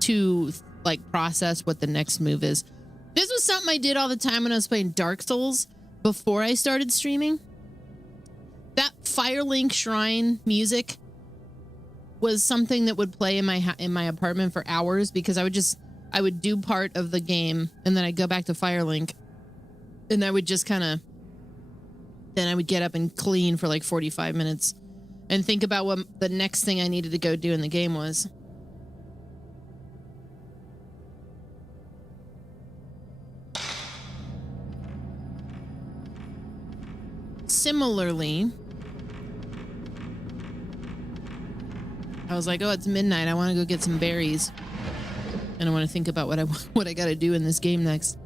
to like process what the next move is. This was something I did all the time when I was playing Dark Souls before I started streaming. That Firelink Shrine music was something that would play in my apartment for hours, because I would do part of the game and then I'd go back to Firelink and I would just then I would get up and clean for like 45 minutes and think about what the next thing I needed to go do in the game was. Similarly, I was like, oh, it's midnight. I want to go get some berries. And I want to think about what I got to do in this game next.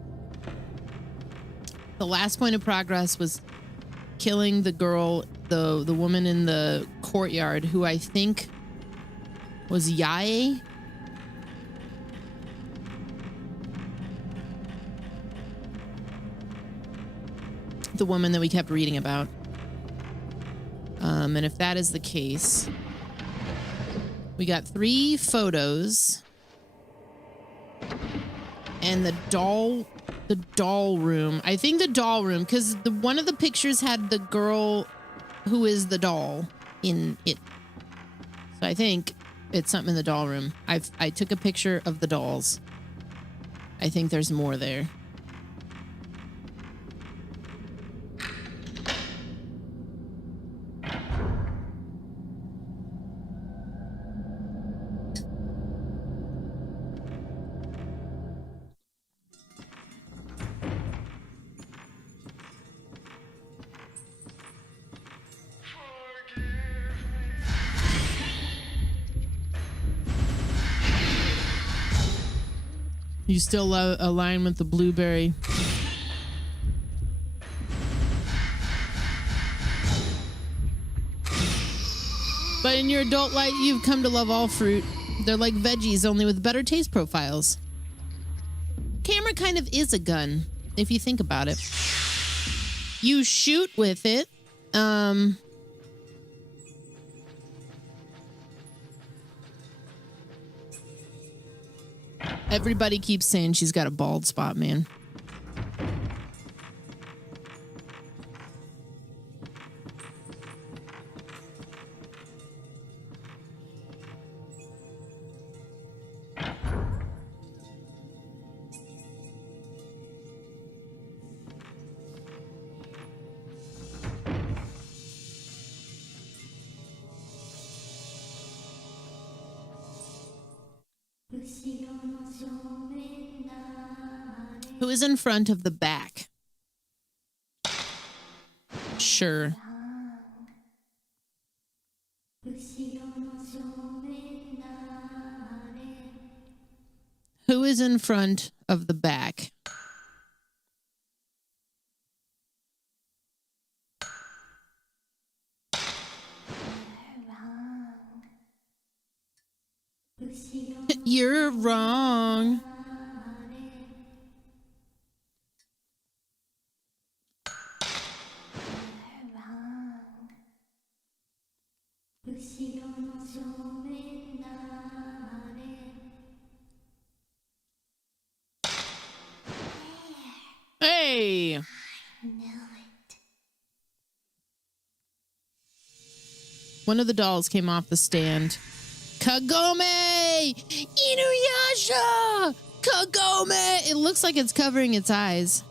The last point of progress was killing the girl, the woman in the courtyard, who I think was Yae. The woman that we kept reading about. And if that is the case, we got 3 photos and the doll room. I think the doll room, because one of the pictures had the girl who is the doll in it. So I think it's something in the doll room. I took a picture of the dolls. I think there's more there. You still align with the blueberry. But in your adult life, you've come to love all fruit. They're like veggies, only with better taste profiles. Camera kind of is a gun, if you think about it. You shoot with it. Everybody keeps saying she's got a bald spot, man. Who is in front of the back? Sure. Who is in front of the back? You're wrong. Hey! One of the dolls came off the stand. Kagome! Inuyasha! Kagome! It looks like it's covering its eyes.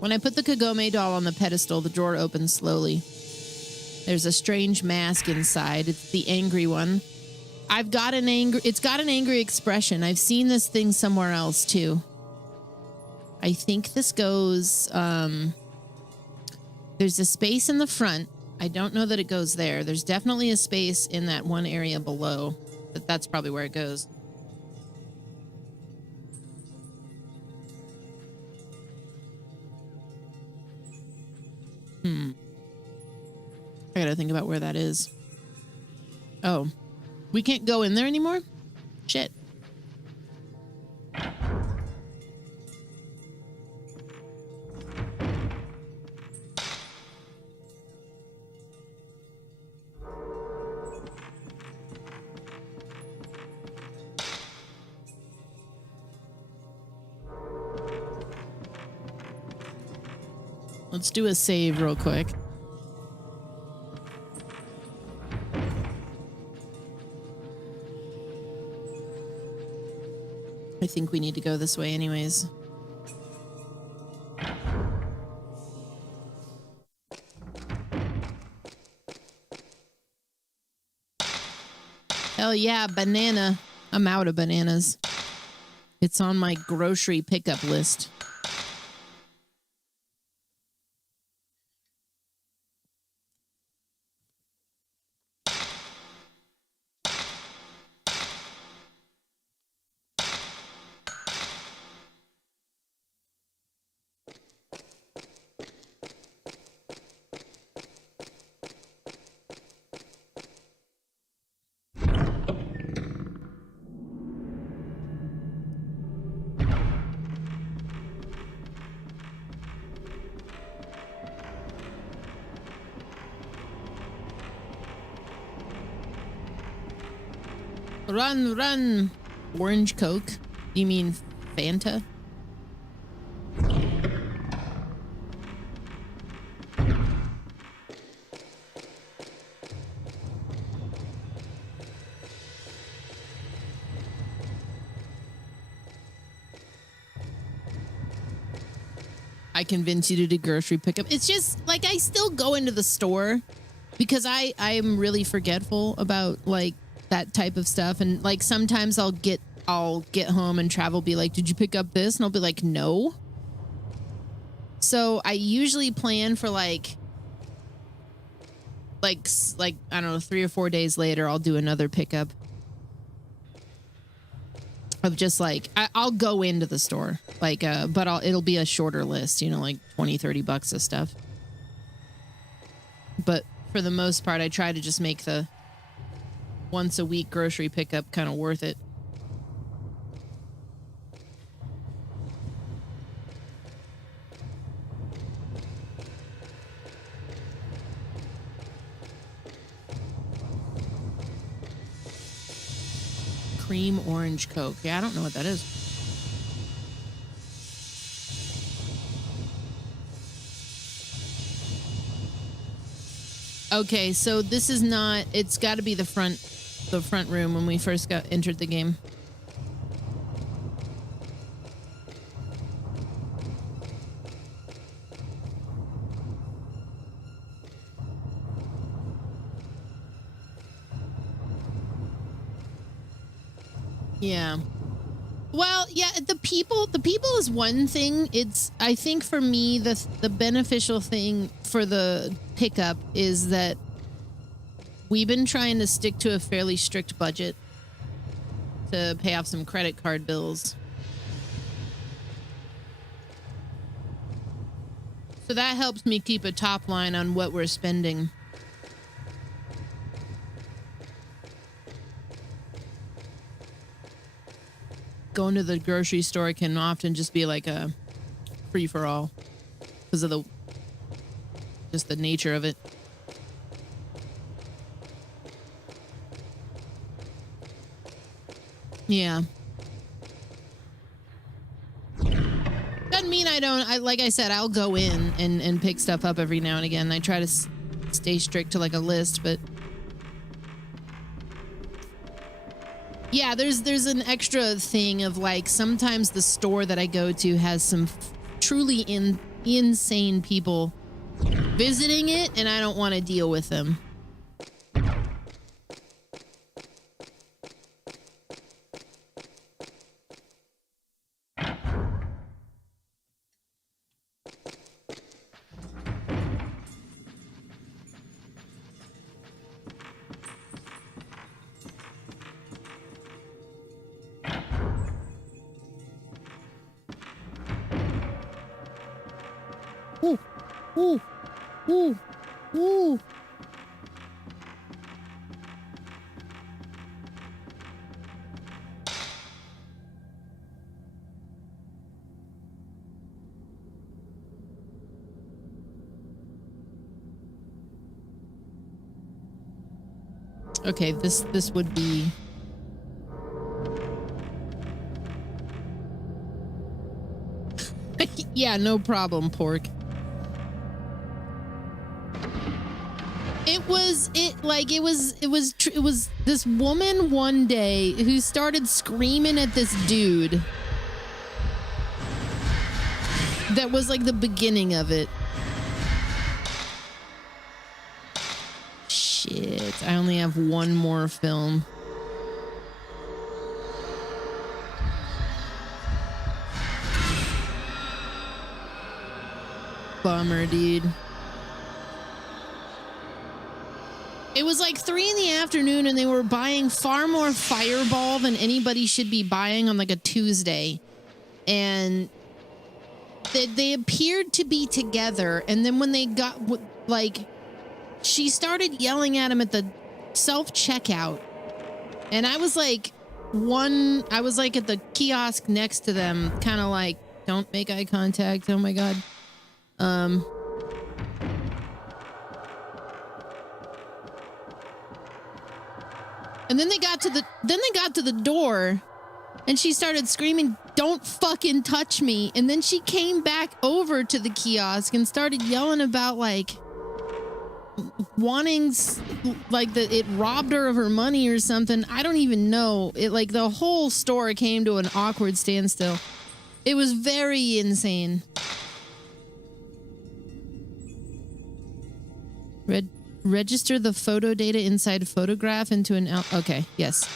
When I put the Kagome doll on the pedestal, the drawer opens slowly. There's a strange mask inside. It's the angry one. It's got an angry expression. I've seen this thing somewhere else too. I think this goes, there's a space in the front. I don't know that it goes there. There's definitely a space in that one area below. That's probably where it goes. I gotta think about where that is. Oh, we can't go in there anymore? Shit. Let's do a save real quick. I think we need to go this way anyways. Hell yeah, banana. I'm out of bananas. It's on my grocery pickup list. Run, run. Orange Coke? You mean Fanta? I convince you to do grocery pickup. It's just like I still go into the store because I am really forgetful about like that type of stuff, and like sometimes I'll get home and Trav will be like, did you pick up this? And I'll be like, no. So I usually plan for like I don't know, 3 or 4 days later I'll do another pickup of just like I'll go into the store like but it'll be a shorter list, you know, like 20-30 bucks of stuff. But for the most part I try to just make the once a week grocery pickup kind of worth it. Cream orange Coke. Yeah, I don't know what that is. Okay, so this is not, it's got to be the front room when we first entered the game. Yeah. Well, yeah, the people is one thing. It's, I think for me, the beneficial thing for the pickup is that we've been trying to stick to a fairly strict budget to pay off some credit card bills. So that helps me keep a top line on what we're spending. Going to the grocery store can often just be like a free-for-all because of just the nature of it. Yeah. Doesn't mean like I said, I'll go in and pick stuff up every now and again. I try to stay strict to like a list, but yeah, there's an extra thing of like sometimes the store that I go to has some truly insane people visiting it, and I don't want to deal with them. Ooh, ooh, ooh, ooh. Okay, this would be yeah, no problem, pork. It was this woman one day who started screaming at this dude. That was like the beginning of it. Shit, I only have one more film. Bummer, dude. It was like 3 in the afternoon and they were buying far more Fireball than anybody should be buying on like a Tuesday. And they appeared to be together. And then when they got, like, she started yelling at him at the self-checkout. And I was like at the kiosk next to them, kind of like, don't make eye contact. Oh my God. And then they got to the door and she started screaming, "Don't fucking touch me." And then she came back over to the kiosk and started yelling about like wanting like that it robbed her of her money or something. I don't even know. It like the whole store came to an awkward standstill. It was very insane. Register the photo data inside photograph into an... Okay, yes.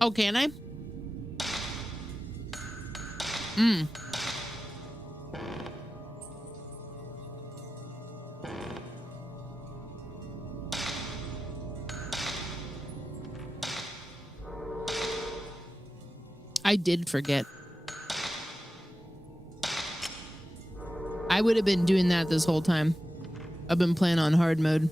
Oh, can I? I did forget. I would have been doing that this whole time. I've been playing on hard mode.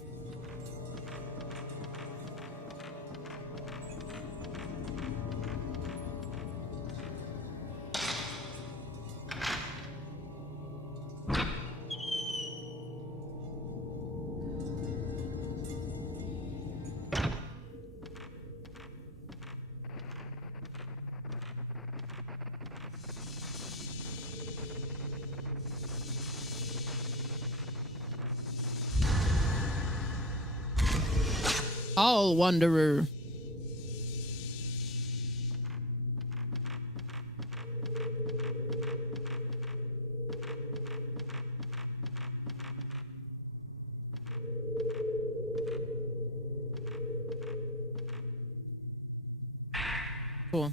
All Wanderer. Cool.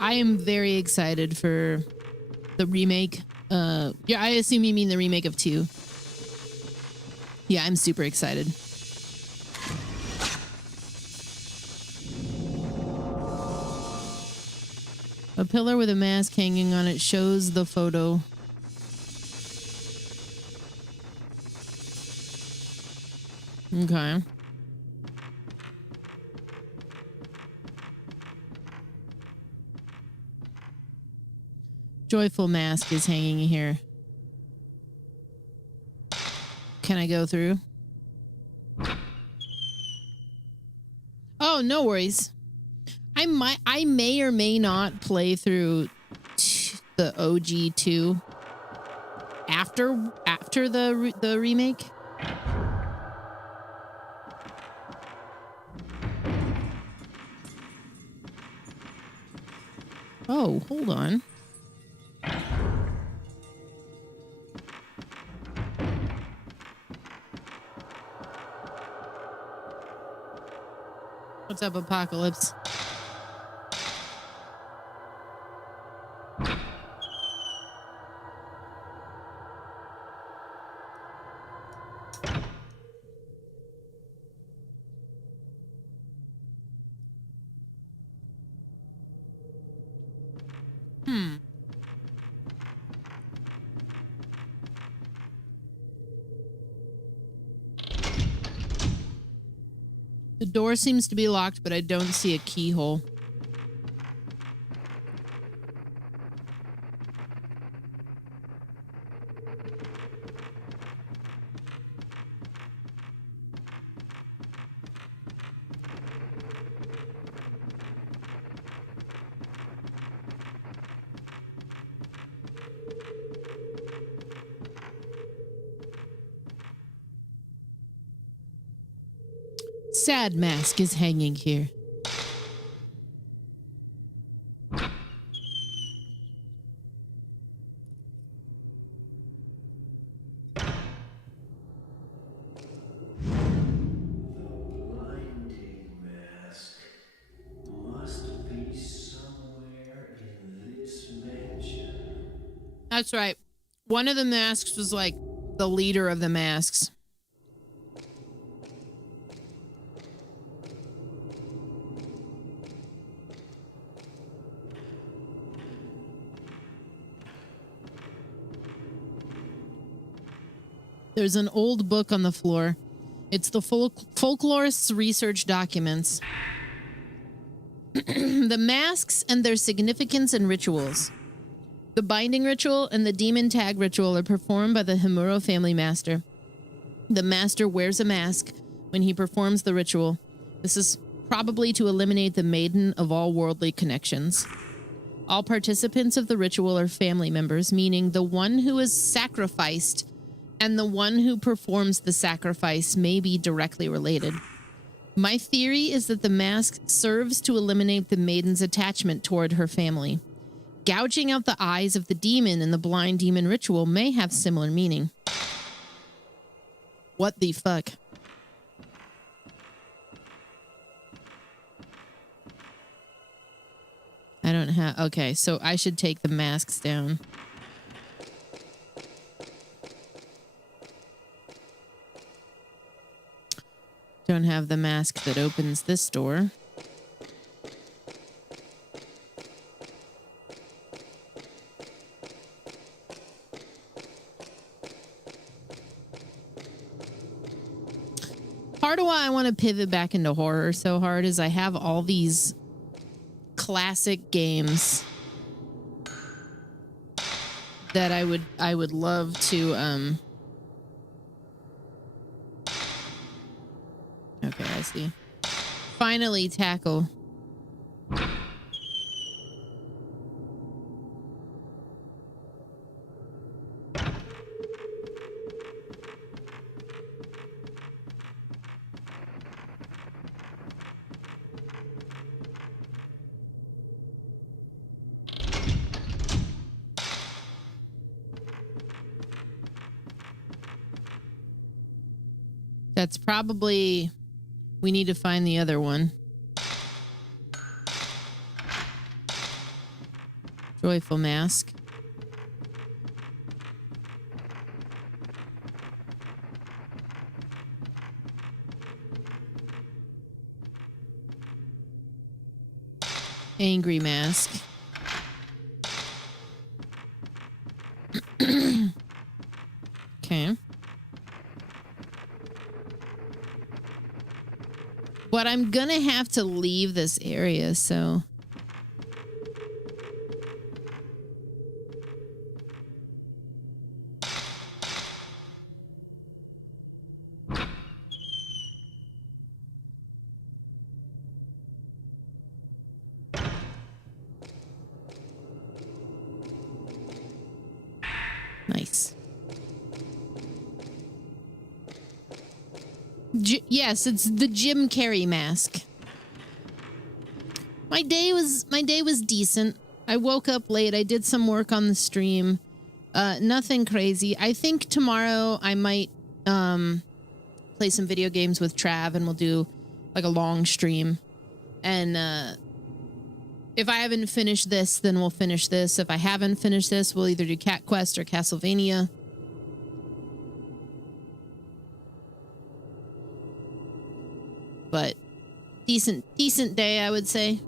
I am very excited for the remake. Yeah, I assume you mean the remake of 2. Yeah, I'm super excited. A pillar with a mask hanging on it shows the photo. Okay. Joyful mask is hanging here. Can I go through? Oh, no worries. I may or may not play through the OG 2 after the remake. Oh, hold on. What's up, Apocalypse? The door seems to be locked, but I don't see a keyhole. sad mask is hanging here. That's right. One of the masks was like the leader of the masks. There's an old book on the floor. It's the folklorist's research documents. The masks and their significance and rituals. The binding ritual and the demon tag ritual are performed by the Himuro family master. The master wears a mask when he performs the ritual. This is probably to eliminate the maiden of all worldly connections. All participants of the ritual are family members, meaning the one who is sacrificed and the one who performs the sacrifice may be directly related. My theory is that the mask serves to eliminate the maiden's attachment toward her family. Gouging out the eyes of the demon in the blind demon ritual may have similar meaning. What the fuck? I don't have... Okay, so I should take the masks down. Don't have the mask that opens this door. Part of why I want to pivot back into horror so hard is I have all these classic games that I would love to okay, I see. Finally tackle. That's probably... We need to find the other one. Joyful mask. Angry mask. Okay. But I'm gonna have to leave this area, so... Nice. Yes, it's the Jim Carrey mask. My day was decent. I woke up late. I did some work on the stream. Nothing crazy. I think tomorrow I might play some video games with Trav and we'll do like a long stream. And if I haven't finished this, then we'll finish this. If I haven't finished this, we'll either do Cat Quest or Castlevania. But decent day, I would say.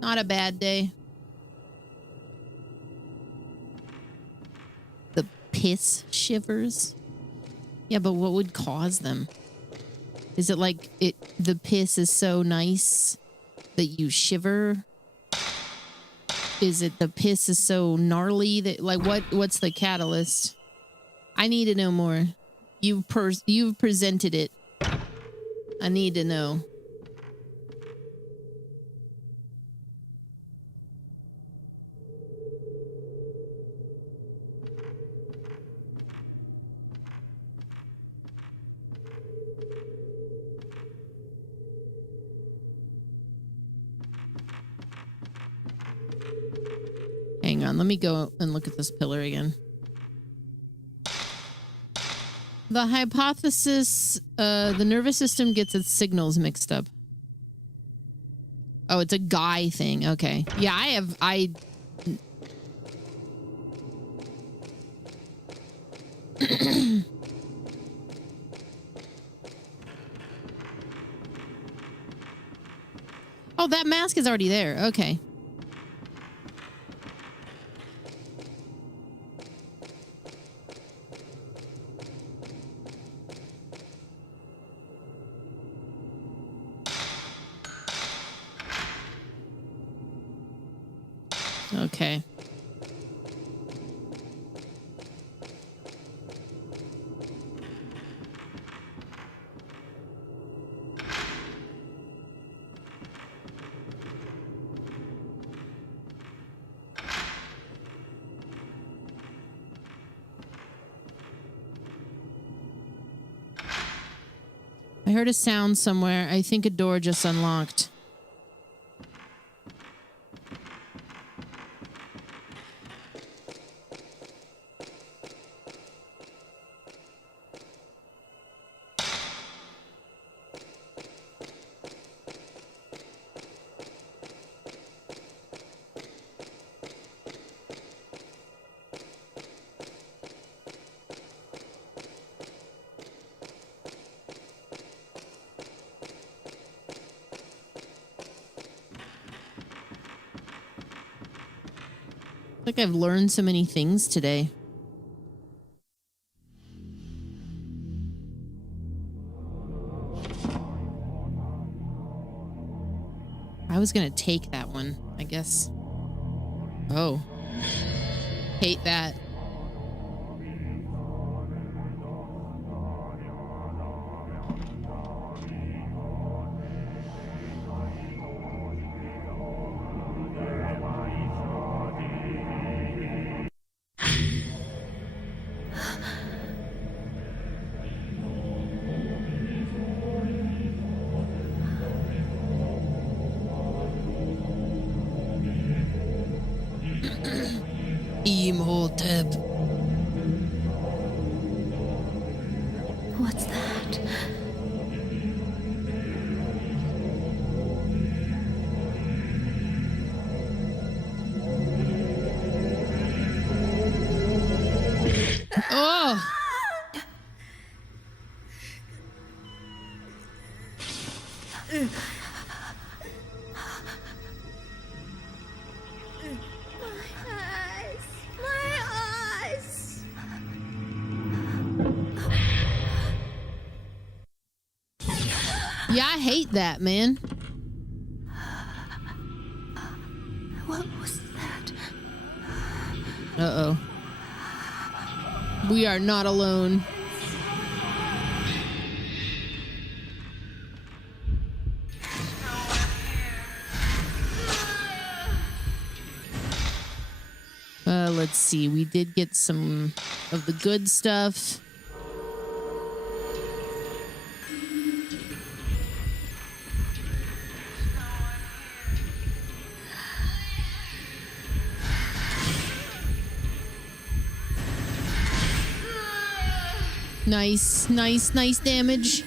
Not a bad day. The piss shivers. Yeah, but what would cause them? Is it like the piss is so nice that you shiver? Is it the piss is so gnarly that like what's the catalyst? I need to know more. You've presented it. I need to know. on. Let me go and look at this pillar again. The hypothesis, the nervous system gets its signals mixed up. Oh, it's a guy thing. Okay. Yeah, Oh, that mask is already there. Okay. Okay. I heard a sound somewhere. I think a door just unlocked. Like I've learned so many things today. I was gonna take that one, I guess. Oh. Hate that. Imhotep. What's that? Oh! Yeah, I hate that, man. What was that? Uh-oh. We are not alone. Let's see. We did get some of the good stuff. Nice, nice, nice damage.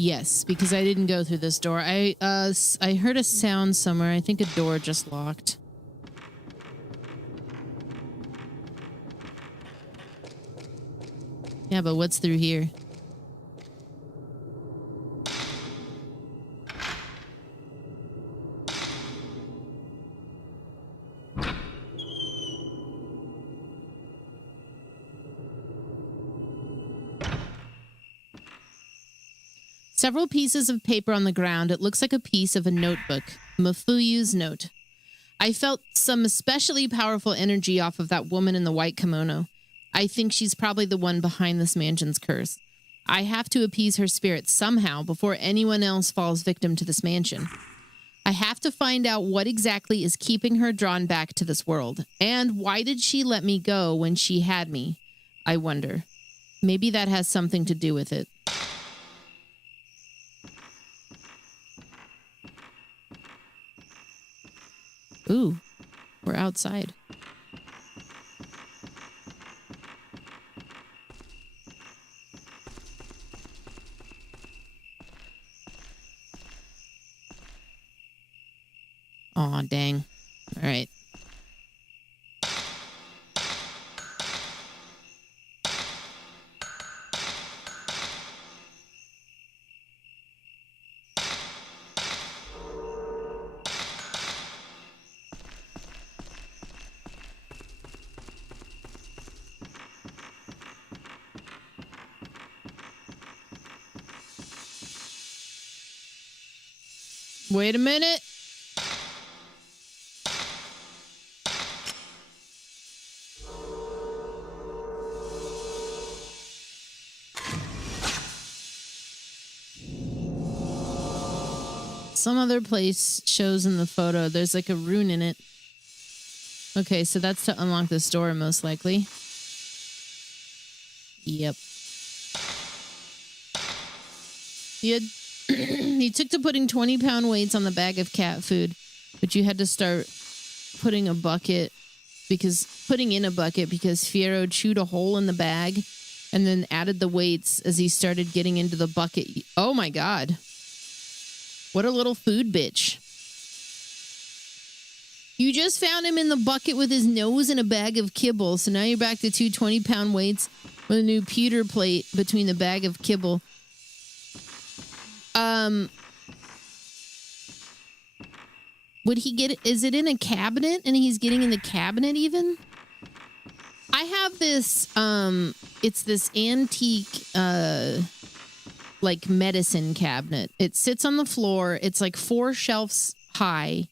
Yes, because I didn't go through this door. I heard a sound somewhere. I think a door just locked. Yeah, but what's through here? Several pieces of paper on the ground. It looks like a piece of a notebook. Mafuyu's note. I felt some especially powerful energy off of that woman in the white kimono. I think she's probably the one behind this mansion's curse. I have to appease her spirit somehow before anyone else falls victim to this mansion. I have to find out what exactly is keeping her drawn back to this world. And why did she let me go when she had me? I wonder. Maybe that has something to do with it. Ooh, we're outside. Aw, dang. All right. Wait a minute. Some other place shows in the photo there's like a rune in it. Okay, so that's to unlock this door most likely. Yep. He took to putting 20-pound weights on the bag of cat food, but you had to start putting in a bucket because Fiero chewed a hole in the bag and then added the weights as he started getting into the bucket. Oh my God. What a little food bitch. You just found him in the bucket with his nose in a bag of kibble, so now you're back to 2 20-pound weights with a new pewter plate between the bag of kibble. Would he get it? Is it in a cabinet and he's getting in the cabinet even? I have this, it's this antique, like medicine cabinet. It sits on the floor. It's like 4 shelves high.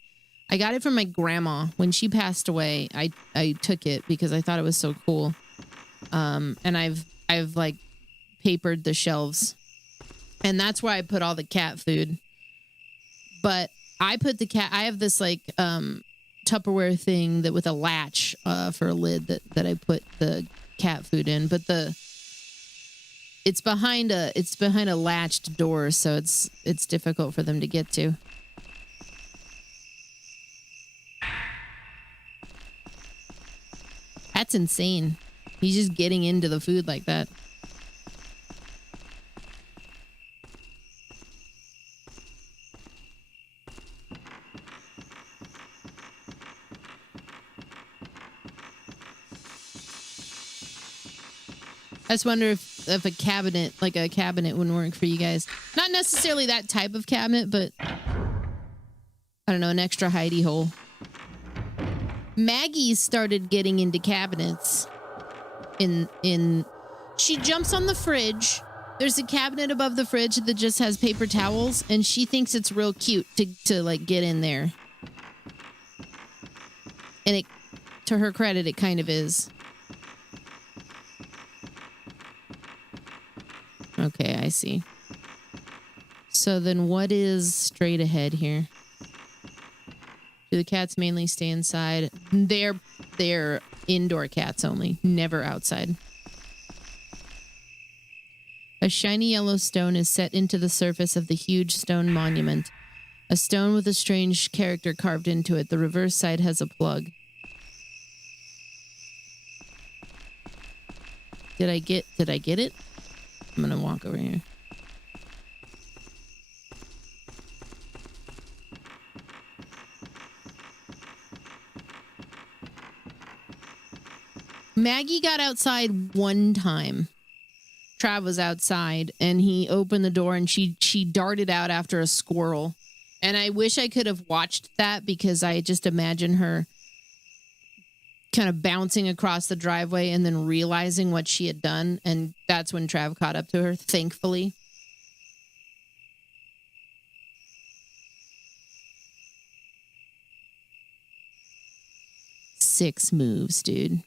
I got it from my grandma. When she passed away, I took it because I thought it was so cool. And I've like papered the shelves. And that's where I put all the cat food. But I have this like Tupperware thing that with a latch for a lid that I put the cat food in. But it's behind a latched door, so it's difficult for them to get to. That's insane. He's just getting into the food like that. I just wonder if a cabinet, like a cabinet wouldn't work for you guys. Not necessarily that type of cabinet, but I don't know, an extra hidey hole. Maggie started getting into cabinets. She jumps on the fridge. There's a cabinet above the fridge that just has paper towels, and she thinks it's real cute to like get in there. And it, to her credit, it kind of is. Okay, I see. So then what is straight ahead here? Do the cats mainly stay inside? They're indoor cats only, never outside. A shiny yellow stone is set into the surface of the huge stone monument. A stone with a strange character carved into it. The reverse side has a plug. Did I get it? I'm gonna walk over here. Maggie got outside one time. Trav was outside and he opened the door and she darted out after a squirrel. And I wish I could have watched that because I just imagine her kind of bouncing across the driveway and then realizing what she had done. And that's when Trav caught up to her, thankfully. 6 moves, dude.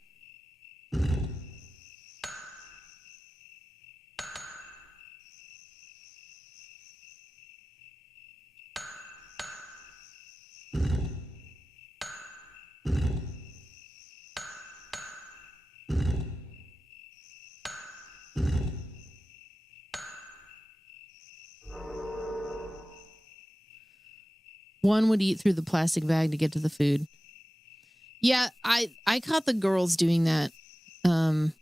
One would eat through the plastic bag to get to the food. Yeah, I caught the girls doing that.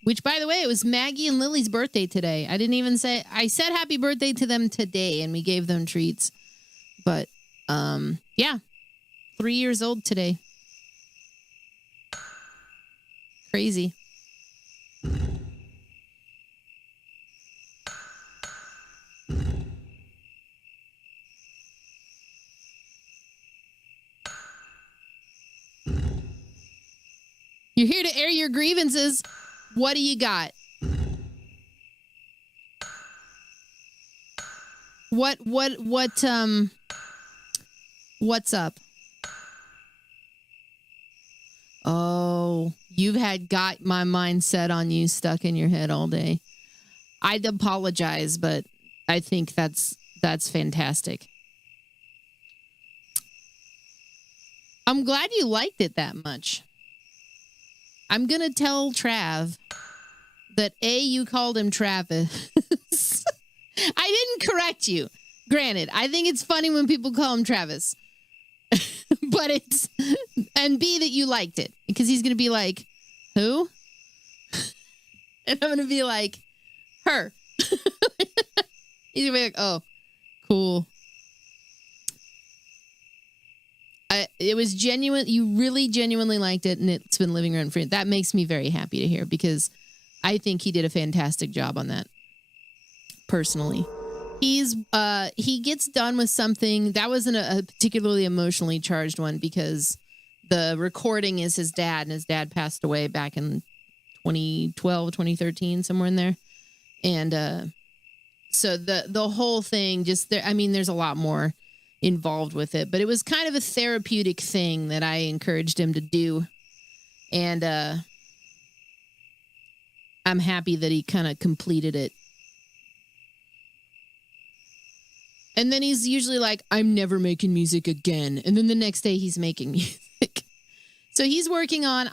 Which, by the way, it was Maggie and Lily's birthday today. I didn't even say... I said happy birthday to them today, and we gave them treats. But, yeah. 3 years old today. Crazy. You're here to air your grievances. What do you got? What's up? Oh, you've had got my mind set on you stuck in your head all day. I'd apologize, but I think that's fantastic. I'm glad you liked it that much. I'm going to tell Trav that you called him Travis. I didn't correct you. Granted, I think it's funny when people call him Travis. But and B, that you liked it. Because he's going to be like, who? And I'm going to be like, her. He's going to be like, oh, cool. It was genuine. You really genuinely liked it, and it's been living rent free. That makes me very happy to hear, because I think he did a fantastic job on that. Personally, he gets done with something that wasn't a particularly emotionally charged one, because the recording is his dad, and his dad passed away back in 2012, 2013, somewhere in there, and so the whole thing just there. I mean, there's a lot more involved with it, but it was kind of a therapeutic thing that I encouraged him to do, and I'm happy that he kind of completed it. And then he's usually like, I'm never making music again, and then the next day he's making music. So he's working on,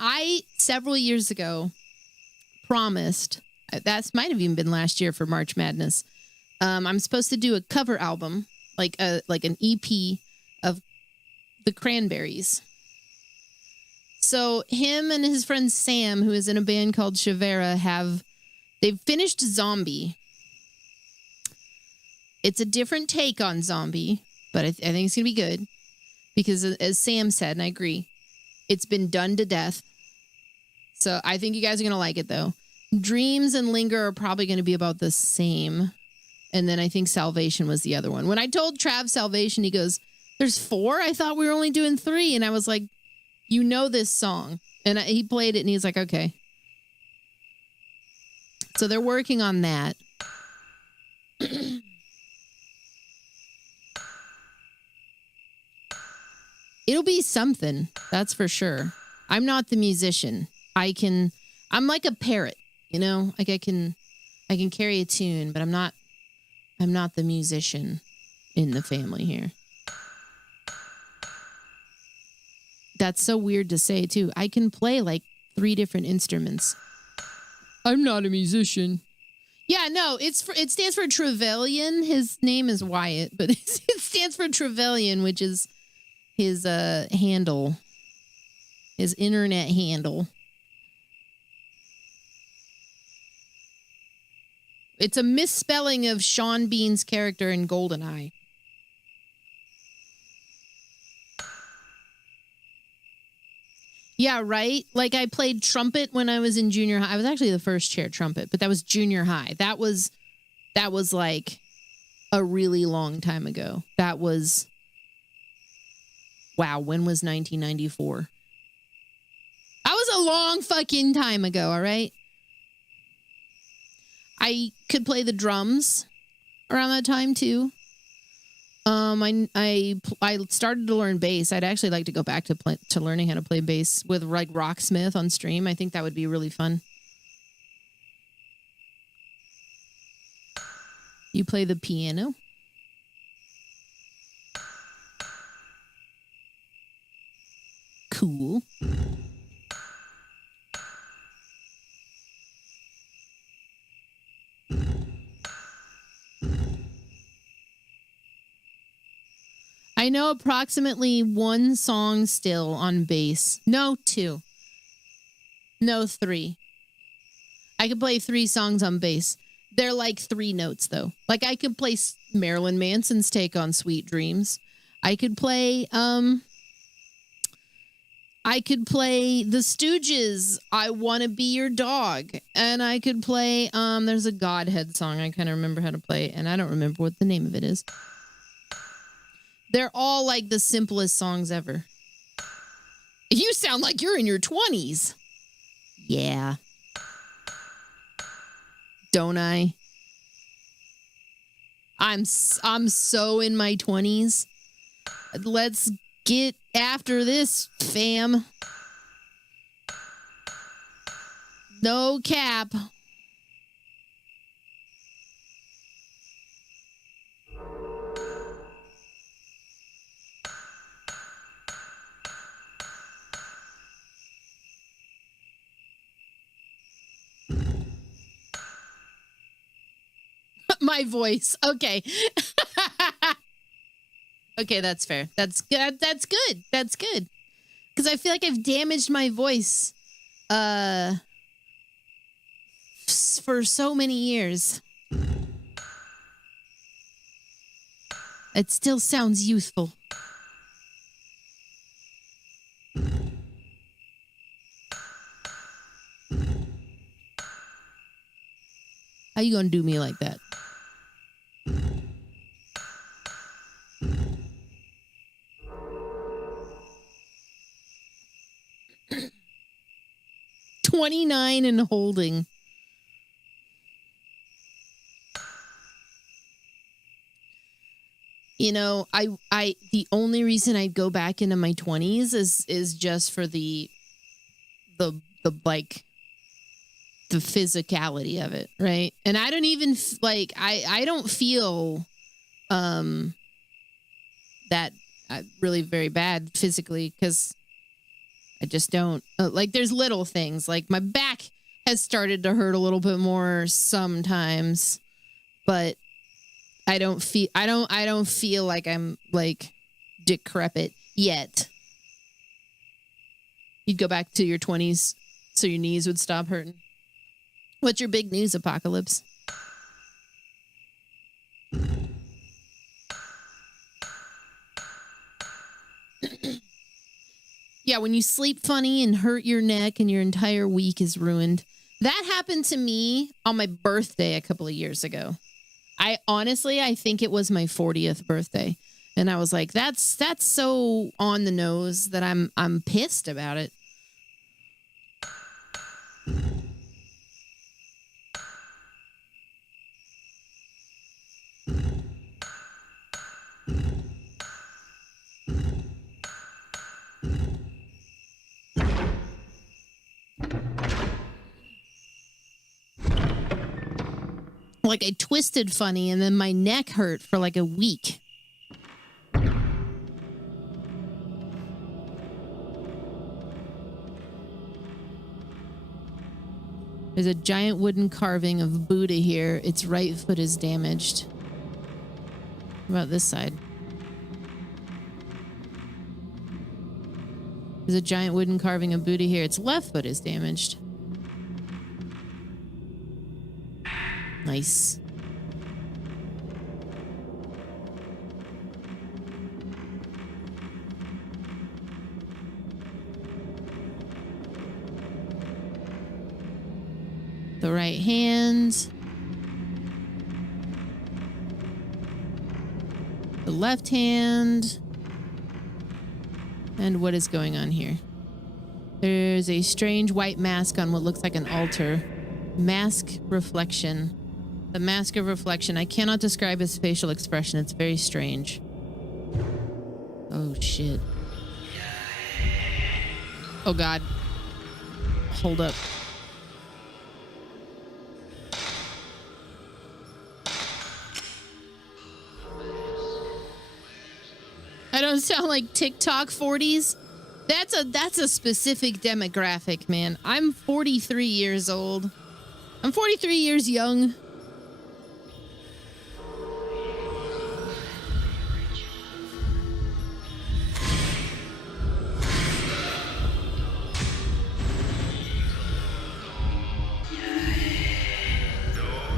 several years ago promised, that might have even been last year for March Madness, I'm supposed to do a cover album, like an EP of the Cranberries. So him and his friend Sam, who is in a band called Shavera, they've finished Zombie. It's a different take on Zombie, but I think it's gonna be good, because as Sam said, and I agree, it's been done to death. So I think you guys are gonna like it, though. Dreams and Linger are probably gonna be about the same. And then I think Salvation was the other one. When I told Trav Salvation, he goes, there's 4? I thought we were only doing 3. And I was like, you know this song. And he played it, and he's like, okay. So they're working on that. It'll be something, that's for sure. I'm not the musician. I'm like a parrot, you know? Like I can carry a tune, but I'm not the musician in the family here. That's so weird to say, too. I can play like 3 different instruments. I'm not a musician. Yeah, no, it stands for Trevelyan. His name is Wyatt, but it stands for Trevelyan, which is his handle, his internet handle. It's a misspelling of Sean Bean's character in GoldenEye. Yeah, right? Like I played trumpet when I was in junior high. I was actually the first chair trumpet, but that was junior high. That was like a really long time ago. That was, wow, when was 1994? That was a long fucking time ago, all right? I could play the drums around that time too. I started to learn bass. I'd actually like to go back to learning how to play bass with like Rocksmith on stream. I think that would be really fun. You play the piano? Cool. I know approximately one song still on bass. No, 2. No, 3. I could play 3 songs on bass. They're like 3 notes, though. Like, I could play Marilyn Manson's take on Sweet Dreams. I could play, The Stooges' I Wanna Be Your Dog. And I could play, there's a Godhead song I kind of remember how to play, and I don't remember what the name of it is. They're all like the simplest songs ever. You sound like you're in your 20s. Yeah. Don't I? I'm so in my 20s. Let's get after this, fam. No cap. My voice. Okay. Okay, that's fair. That's good. That's good. That's good. Because I feel like I've damaged my voice for so many years. It still sounds youthful. How you gonna do me like that? $29 and holding. You know, I the only reason I'd go back into my 20s is just for the like the physicality of it, right? And I don't even like I don't feel that really very bad physically, because I just don't like, there's little things like my back has started to hurt a little bit more sometimes, but I don't feel like I'm like decrepit yet. You'd go back to your 20s so your knees would stop hurting. What's your big news, Apocalypse? Yeah, when you sleep funny and hurt your neck and your entire week is ruined. That happened to me on my birthday a couple of years ago. I think it was my 40th birthday. And I was like, that's so on the nose that I'm pissed about it. Like, I twisted funny and then my neck hurt for like a week. There's a giant wooden carving of Buddha here. Its right foot is damaged. What about this side? There's a giant wooden carving of Buddha here. Its left foot is damaged. Nice. The right hand. The left hand. And what is going on here? There's a strange white mask on what looks like an altar. Mask reflection. The mask of reflection. I cannot describe his facial expression. It's very strange. Oh, shit. Oh, God. Hold up. I don't sound like TikTok 40s. That's a specific demographic, man. I'm 43 years old. I'm 43 years young.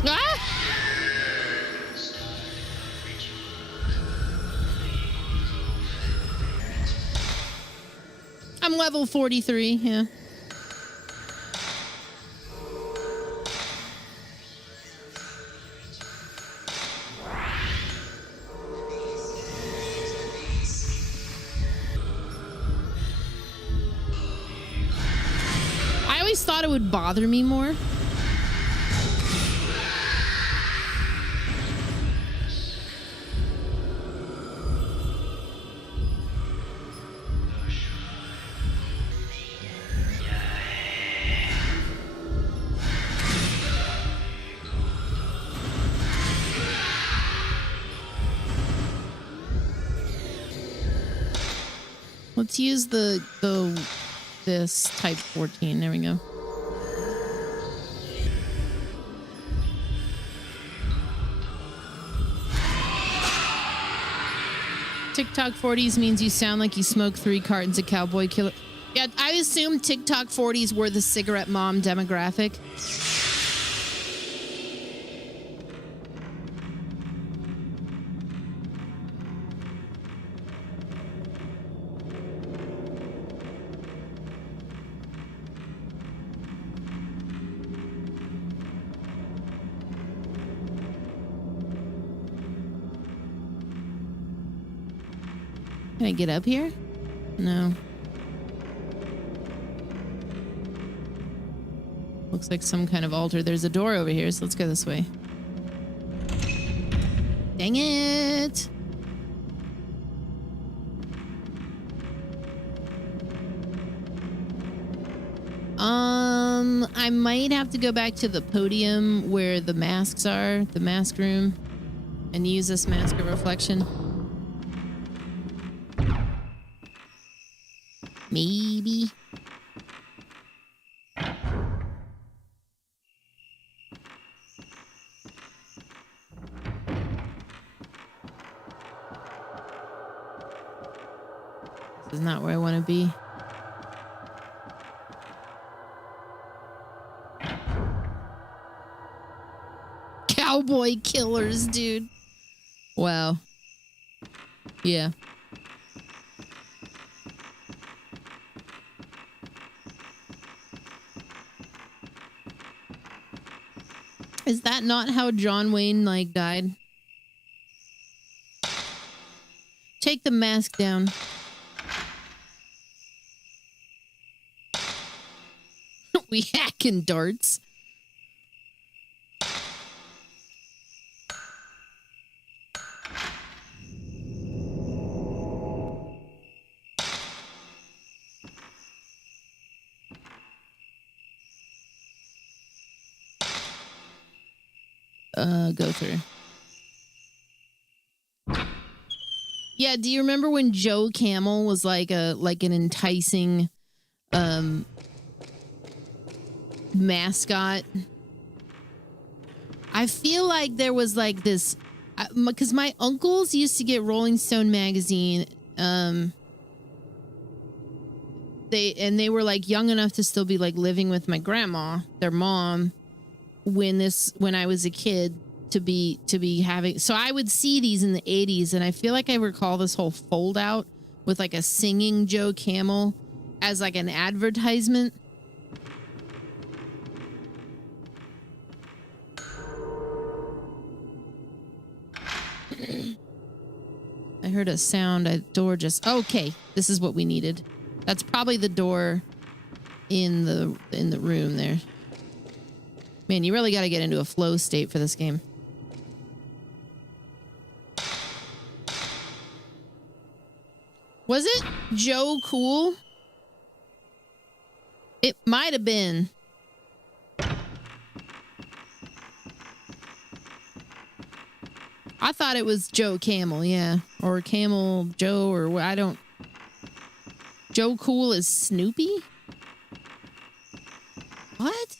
Ah! I'm level 43, yeah. I always thought it would bother me more. Let's use this type 14. There we go. TikTok 40s means you sound like you smoke 3 cartons of Cowboy Killer. Yeah, I assumed TikTok 40s were the cigarette mom demographic. Can I get up here? No. Looks like some kind of altar. There's a door over here, so let's go this way. Dang it! I might have to go back to the podium where the masks are, the mask room, and use this mask of reflection. Maybe. This is not where I want to be. Cowboy killers, dude. Wow. Yeah. Is that not how John Wayne, like, died? Take the mask down. We hacking darts. Go through. Yeah, do you remember when Joe Camel was like an enticing mascot? I feel like there was like this because my uncles used to get Rolling Stone magazine. They were like young enough to still be like living with my grandma, their mom, when I was a kid to be having. So I would see these in the 80s, and I feel like I recall this whole fold out with like a singing Joe Camel as like an advertisement. I heard a sound, a door just... Okay, this is what we needed. That's probably the door in the room there. Man, you really got to get into a flow state for this game. Was it Joe Cool? It might have been. I thought it was Joe Camel, yeah. Or Camel Joe, or I don't... Joe Cool is Snoopy? What?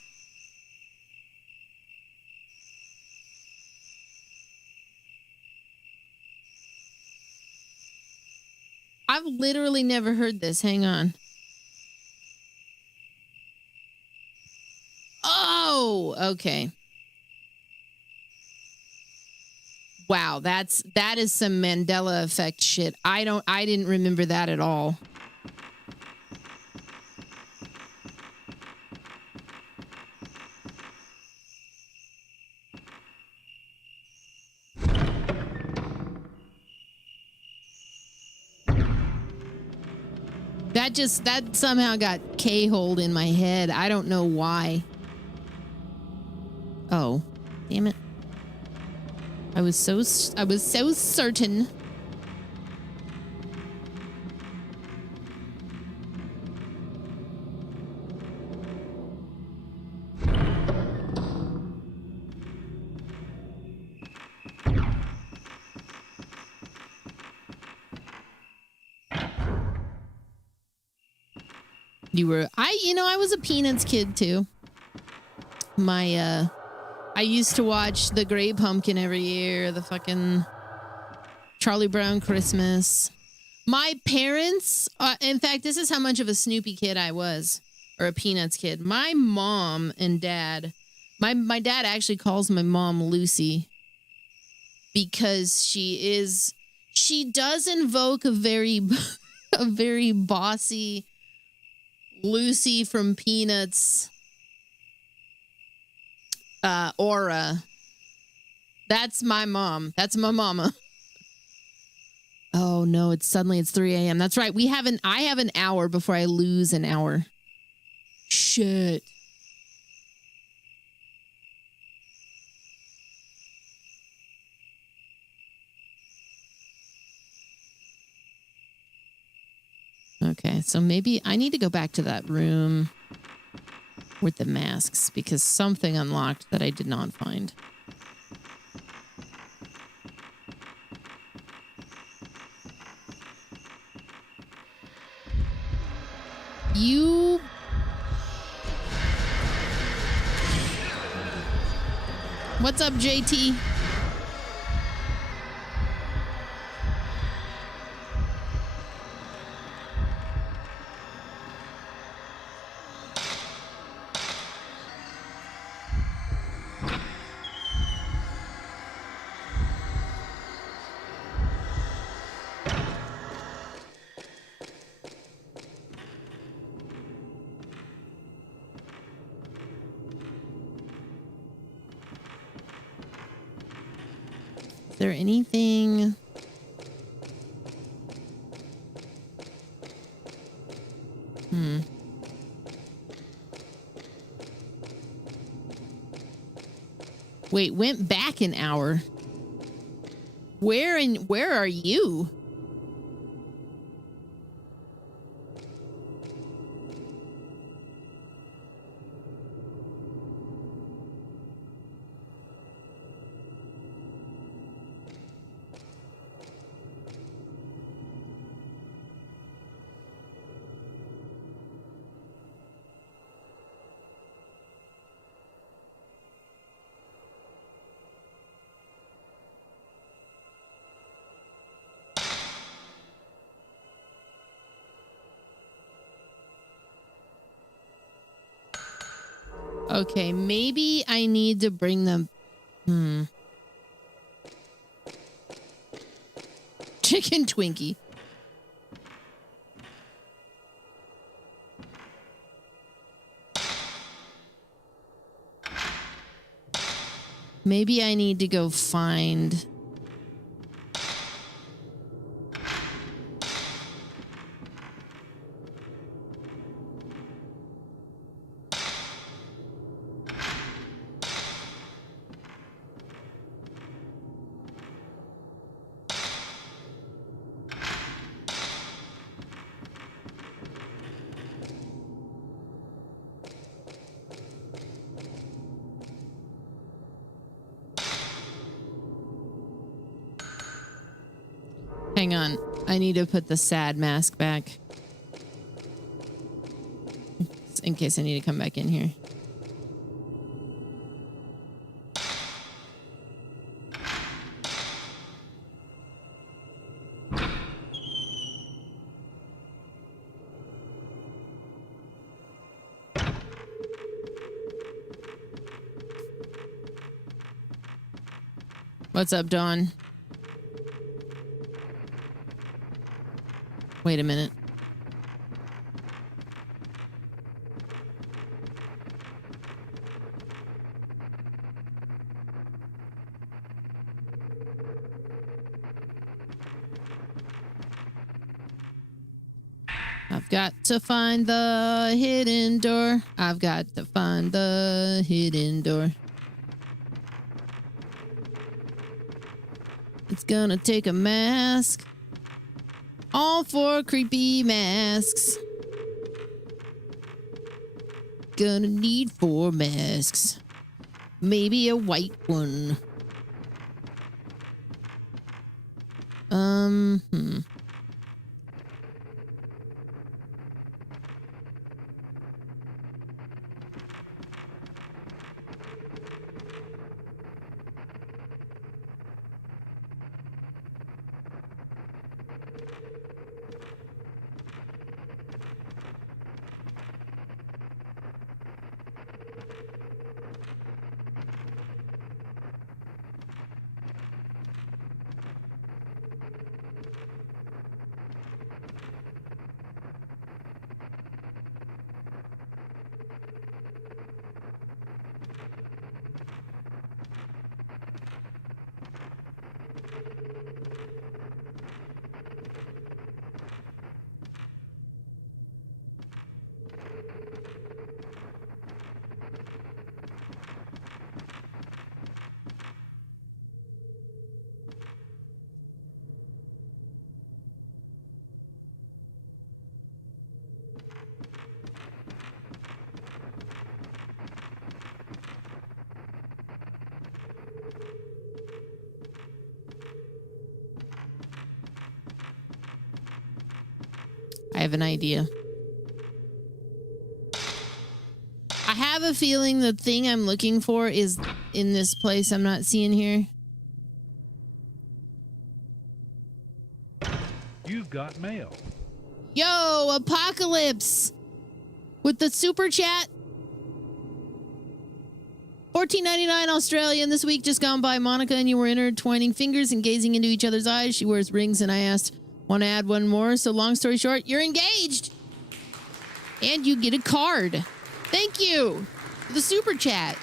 I've literally never heard this. Hang on. Oh, okay. Wow, that is some Mandela effect shit. I didn't remember that at all. That somehow got K-holed in my head. I don't know why. Oh, damn it. I was so certain. I was a Peanuts kid too. I used to watch The Great Pumpkin every year, the fucking Charlie Brown Christmas. My parents, in fact, this is how much of a Snoopy kid I was, or a Peanuts kid. My mom and dad, my dad actually calls my mom Lucy because she does invoke a very, a very bossy Lucy from Peanuts aura. That's my mom. That's my mama. Oh no, it's 3 a.m. That's right. I have an hour before I lose an hour. Shit. Okay, so maybe I need to go back to that room with the masks because something unlocked that I did not find. What's up, JT? Is there anything? Wait, went back an hour. Where are you? Okay, maybe I need to bring them. Chicken Twinkie. Maybe I need to go find. Hang on. I need to put the sad mask back. In case I need to come back in here. What's up, Dawn? Wait a minute. I've got to find the hidden door. I've got to find the hidden door. It's gonna take a mask. All 4 creepy masks. Gonna need 4 masks. Maybe a white one. I have an idea. I have a feeling the thing I'm looking for is in this place I'm not seeing here. You've got mail. Yo, Apocalypse! With the super chat. $14.99 Australian. This week just gone by, Monica and you were intertwining fingers and gazing into each other's eyes. She wears rings and I asked, want to add one more? So long story short, you're engaged. And you get a card. Thank you for the super chat.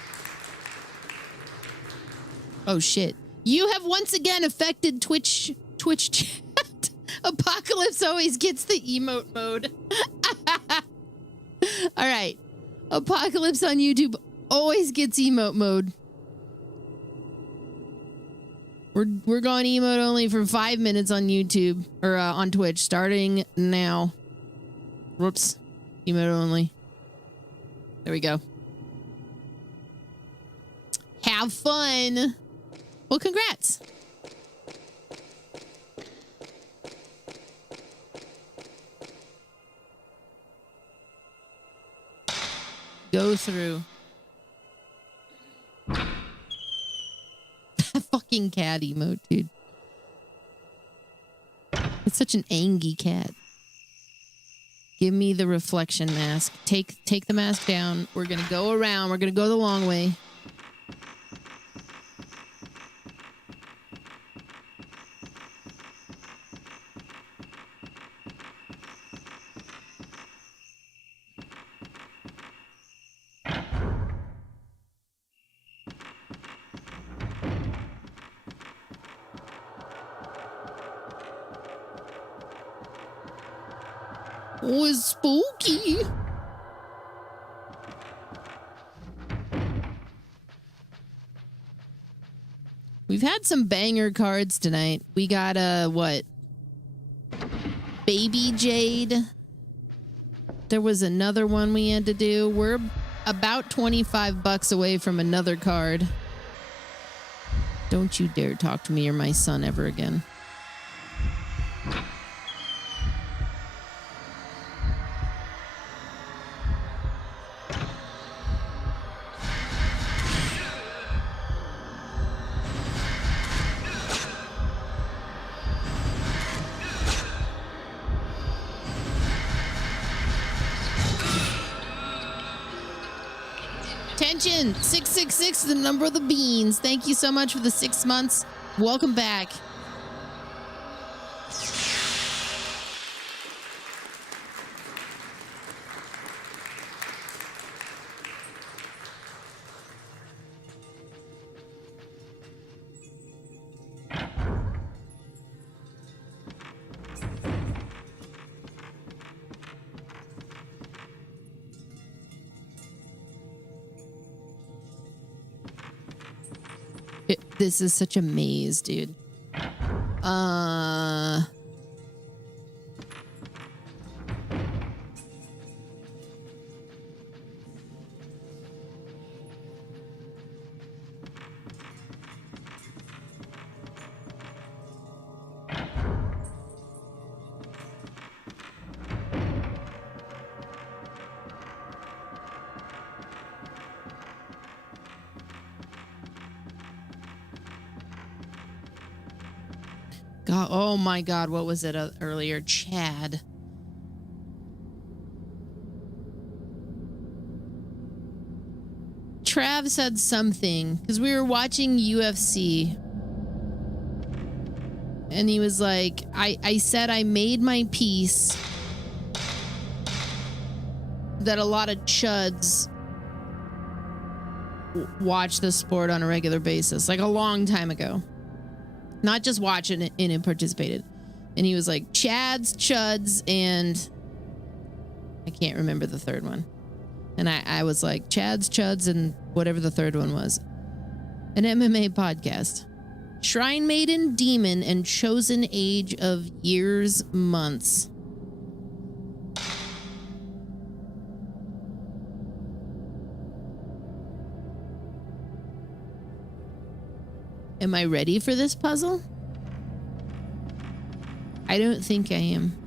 Oh shit. You have once again affected Twitch chat. Apocalypse always gets the emote mode. All right. Apocalypse on YouTube always gets emote mode. We're going emote only for 5 minutes on YouTube or on Twitch starting now. Whoops. Emote only. There we go. Have fun. Well, congrats. Go through. Fucking cat emote, dude. It's such an angry cat. Give me the reflection mask. Take the mask down. We're gonna go around. We're gonna go the long way. Was spooky. We've had some banger cards tonight. We got what? Baby Jade. There was another one we had to do. We're about $25 away from another card. Don't you dare talk to me or my son ever again. Tension 666, the number of the beans. Thank you so much for the 6 months. Welcome back. This is such a maze, dude. God, oh my God, what was it earlier? Chad. Trav said something because we were watching UFC and he was like, I said I made my peace that a lot of chuds watch the sport on a regular basis, like a long time ago. Not just watching it and participated. And he was like, Chads, chuds, and I can't remember the third one. And I was like, Chads, chuds, and whatever the third one was. An MMA podcast. Shrine Maiden, Demon, and Chosen Age of Years, Months. Am I ready for this puzzle? I don't think I am.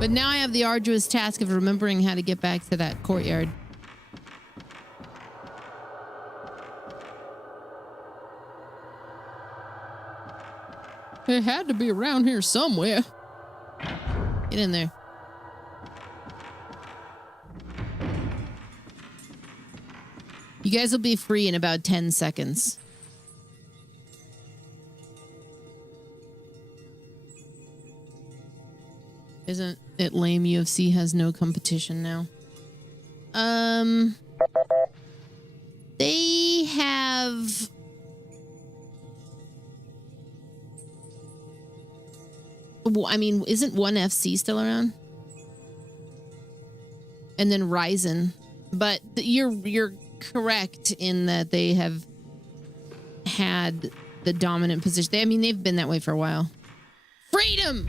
But now I have the arduous task of remembering how to get back to that courtyard. It had to be around here somewhere. Get in there. You guys will be free in about 10 seconds. Isn't it lame UFC has no competition now? They have... I mean, isn't ONE FC still around? And then Ryzen. But you're correct in that they have had the dominant position. I mean, they've been that way for a while. Freedom!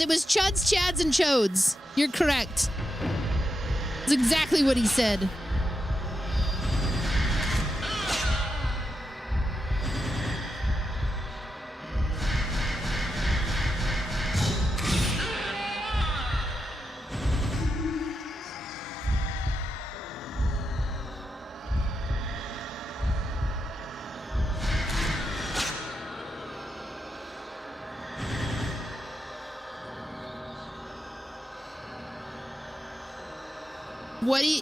It was Chuds, Chads, and Chodes. You're correct. That's exactly what he said.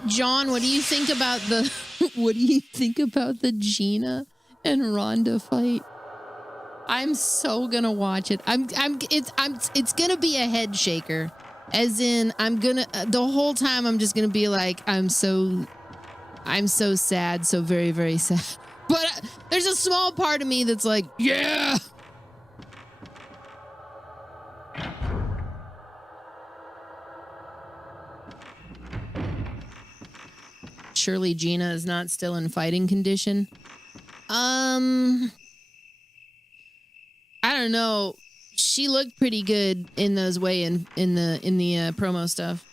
John, what do you think about the Gina and Ronda fight? I'm so gonna watch it. It's gonna be a head shaker. As in, the whole time I'm just gonna be like, I'm so sad, so very, very sad. But there's a small part of me that's like, yeah. Surely Gina is not still in fighting condition. I don't know. She looked pretty good in those in the promo stuff.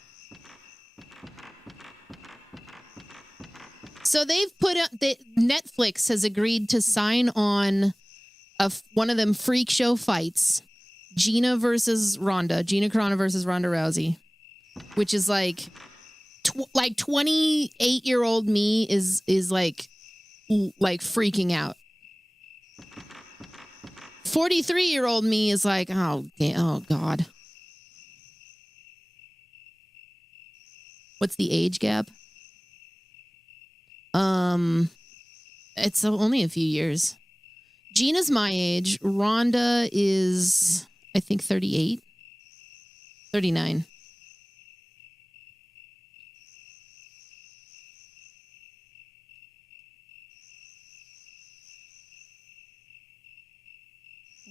So they've put up Netflix has agreed to sign on one of them freak show fights. Gina Carano versus Ronda Rousey, which is like 28-year-old me is like freaking out. 43-year-old me is like, oh God. What's the age gap? It's only a few years. Gina's my age. Rhonda is, I think, 38. 39.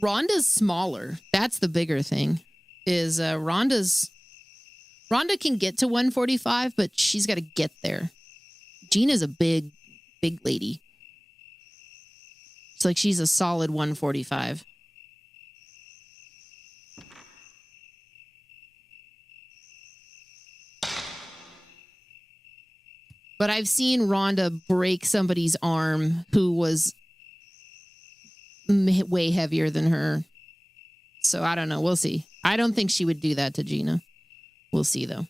Rhonda's smaller. That's the bigger thing. Is Rhonda can get to 145, but she's got to get there. Gina's a big lady. It's like she's a solid 145. But I've seen Rhonda break somebody's arm who was way heavier than her. So I don't know. We'll see. I don't think she would do that to Gina. We'll see, though.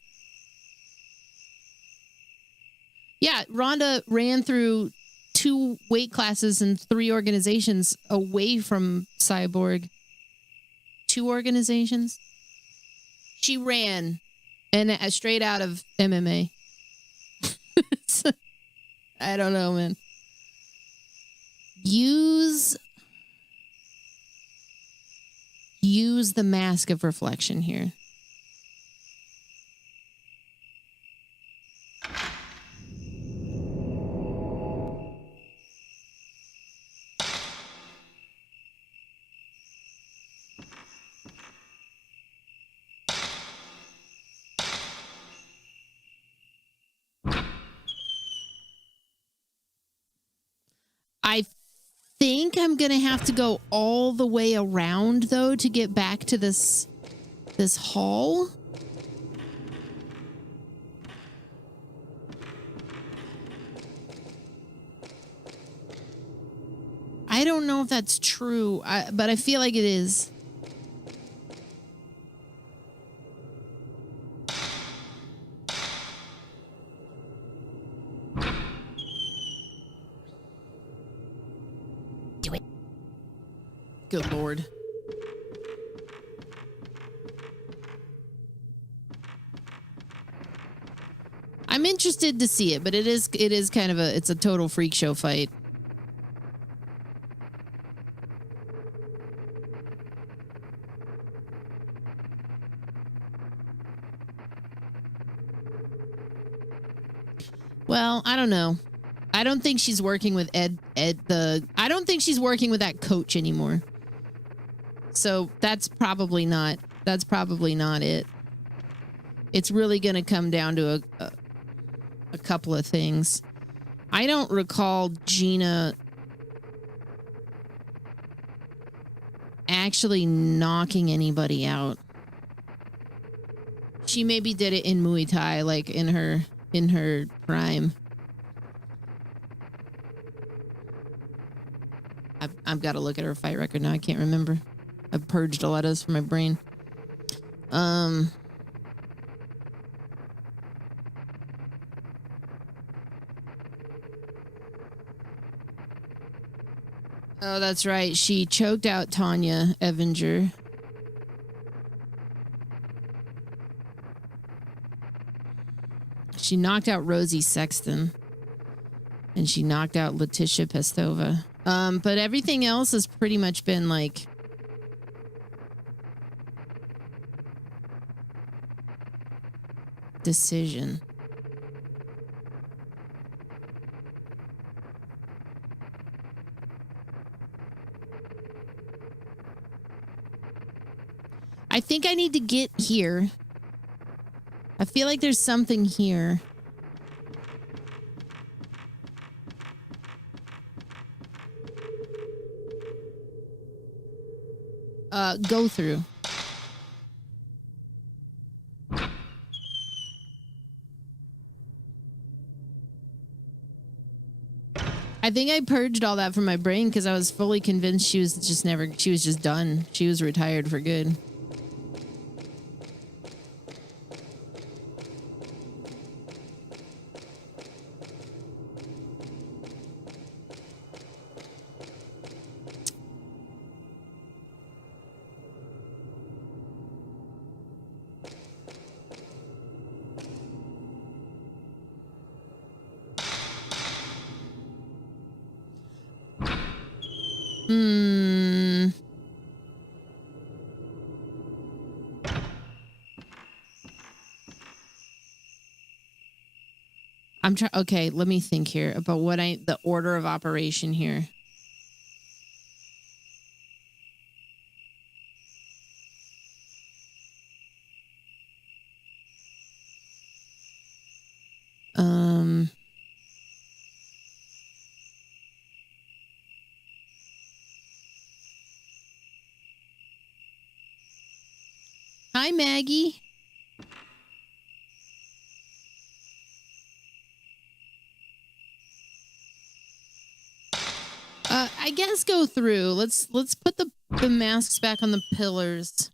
Yeah, Rhonda ran through 2 weight classes and 3 organizations away from Cyborg. 2 organizations? She ran and straight out of MMA. I don't know, man. Use the mask of reflection here. I think I'm going to have to go all the way around, though, to get back to this hall. I don't know if that's true, but I feel like it is. Good Lord. I'm interested to see it, but it is kind of it's a total freak show fight. Well, I don't know. I don't think she's working with I don't think she's working with that coach anymore. So that's probably not it. It's really going to come down to a couple of things. I don't recall Gina actually knocking anybody out. She maybe did it in Muay Thai, like in her prime. I've got to look at her fight record now. I can't remember. I've purged a lot of this from my brain. Oh, that's right. She choked out Tanya Evinger. She knocked out Rosie Sexton. And she knocked out Letitia Pestova. But everything else has pretty much been like decision. I think I need to get here. I feel like there's something here. Go through. I think I purged all that from my brain because I was fully convinced she was just done. She was retired for good. Okay, let me think here about the order of operation here. Hi, Maggie. I guess go through. Let's put the masks back on the pillars.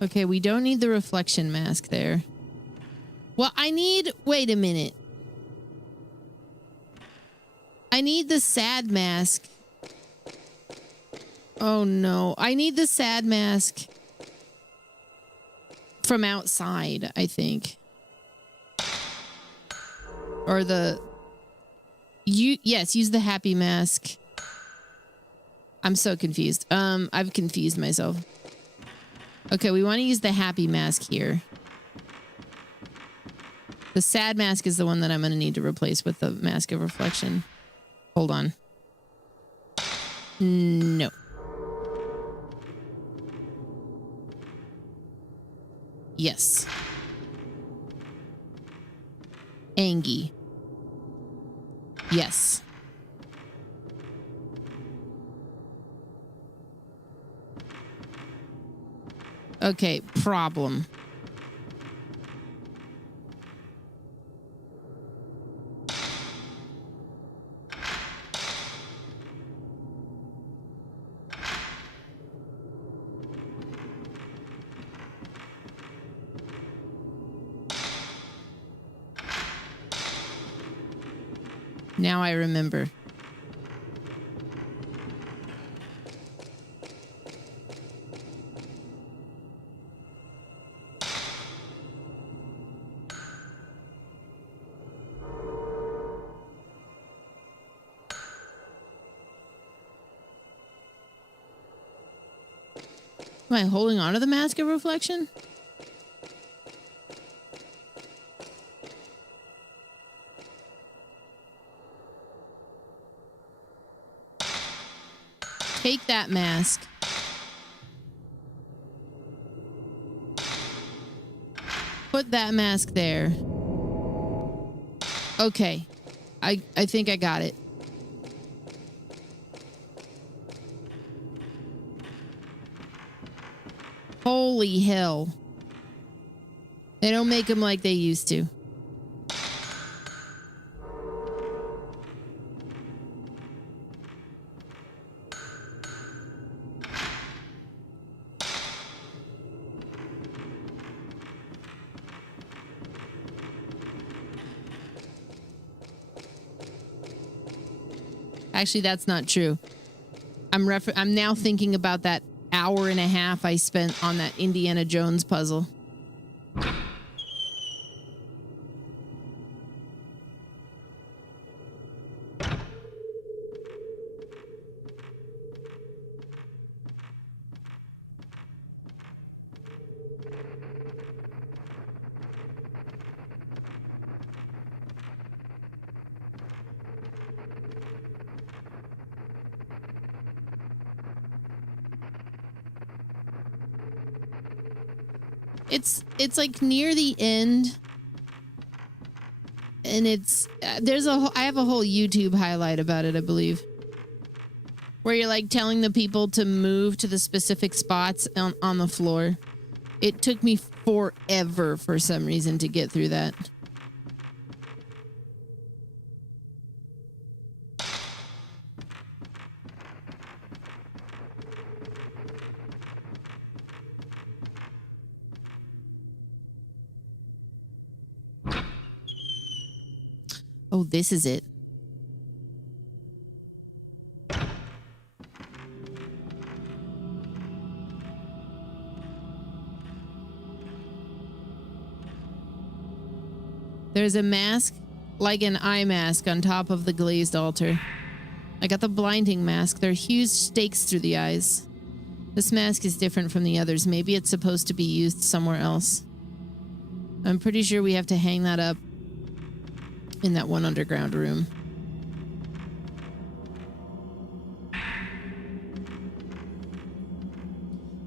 Okay, we don't need the reflection mask there. Well, wait a minute. I need the sad mask. Oh no. I need the sad mask from outside, I think. Or yes, use the happy mask. I'm so confused. I've confused myself. Okay, we want to use the happy mask here. The sad mask is the one that I'm going to need to replace with the mask of reflection. Hold on. No. Yes. Angie. Yes. Okay, problem. Now I remember. Am I holding on to the mask of reflection? Take that mask. Put that mask there. Okay. I think I got it. Holy hell. They don't make them like they used to. Actually, that's not true. I'm now thinking about that hour and a half I spent on that Indiana Jones puzzle. It's like near the end. and it's I have a whole YouTube highlight about it, I believe, where you're like telling the people to move to the specific spots on the floor. It took me forever for some reason to get through that. Oh, this is it. There's a mask, like an eye mask, on top of the glazed altar. I got the blinding mask. There are huge stakes through the eyes. This mask is different from the others. Maybe it's supposed to be used somewhere else. I'm pretty sure we have to hang that up in that one underground room.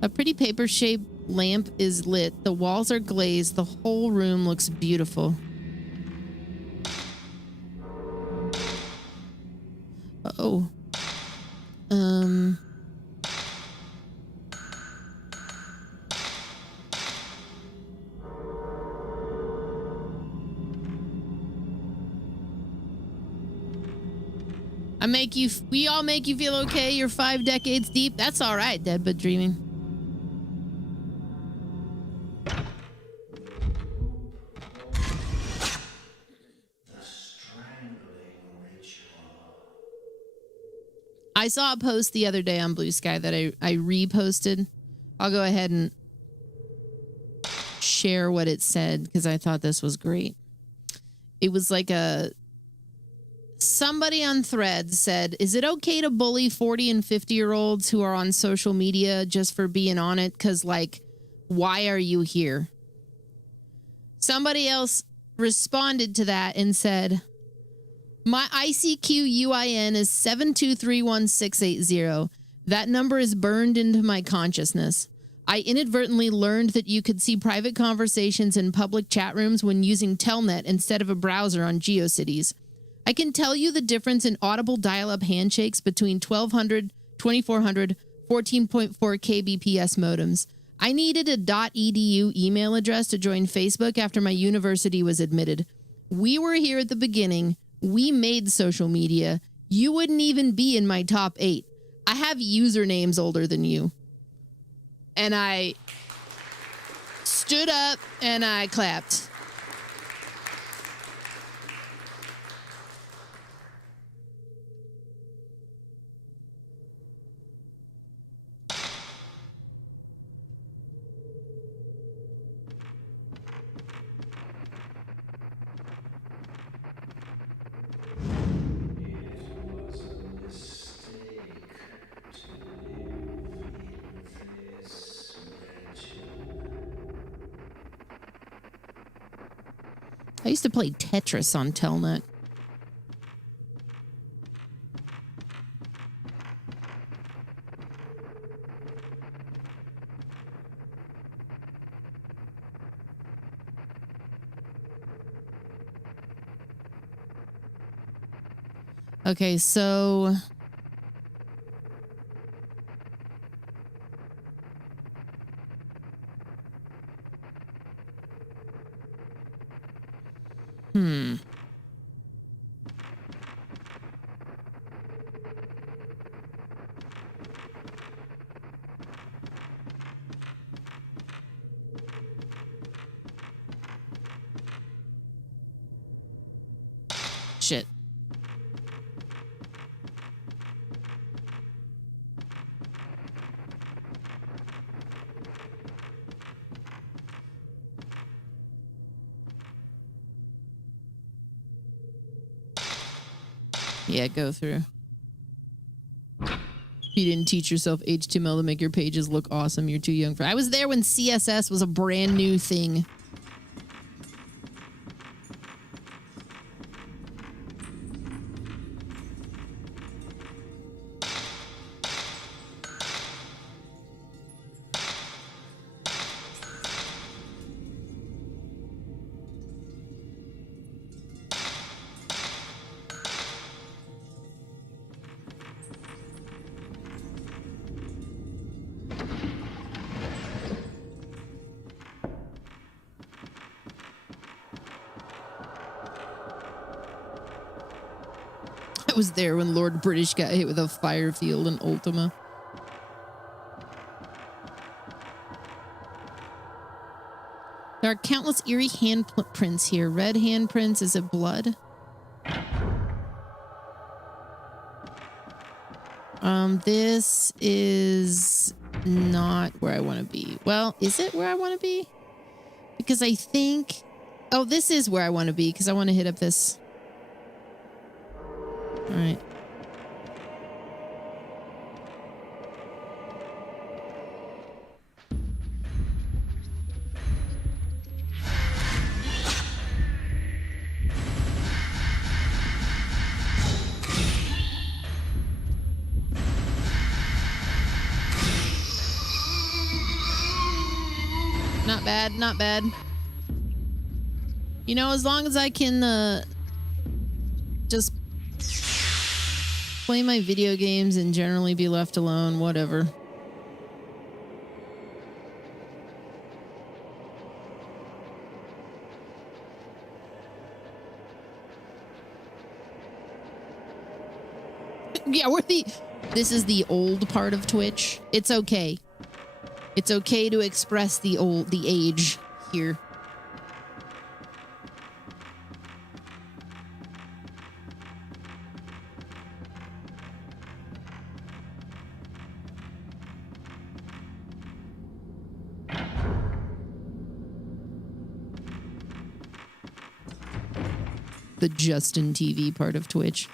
A pretty paper-shaped lamp is lit. The walls are glazed. The whole room looks beautiful. Uh-oh. We all make you feel okay. You're 5 decades deep. That's all right, dead but dreaming. I saw a post the other day on Blue Sky that I reposted. I'll go ahead and share what it said because I thought this was great. It was like somebody on Threads said, is it okay to bully 40 and 50-year-olds who are on social media just for being on it? Because, like, why are you here? Somebody else responded to that and said, my ICQ UIN is 7231680. That number is burned into my consciousness. I inadvertently learned that you could see private conversations in public chat rooms when using Telnet instead of a browser on GeoCities. I can tell you the difference in audible dial-up handshakes between 1200, 2400, 14.4 kbps modems. I needed a .edu email address to join Facebook after my university was admitted. We were here at the beginning. We made social media. You wouldn't even be in my top 8. I have usernames older than you. And I stood up and I clapped. I used to play Tetris on Telnet. Okay, so shit. Yeah, go through. You didn't teach yourself HTML to make your pages look awesome. You're too young for it. I was there when CSS was a brand new thing. I was there when Lord British got hit with a fire field in Ultima. There are countless eerie handprints here. Red handprints. Is it blood? This is not where I want to be. Well, is it where I want to be? Because I think... Oh, this is where I want to be because I want to hit up this. All right. Not bad, not bad. You know, as long as I can just play my video games and generally be left alone, whatever. Yeah, this is the old part of Twitch. It's okay. It's okay to express the age here. The Justin TV part of Twitch.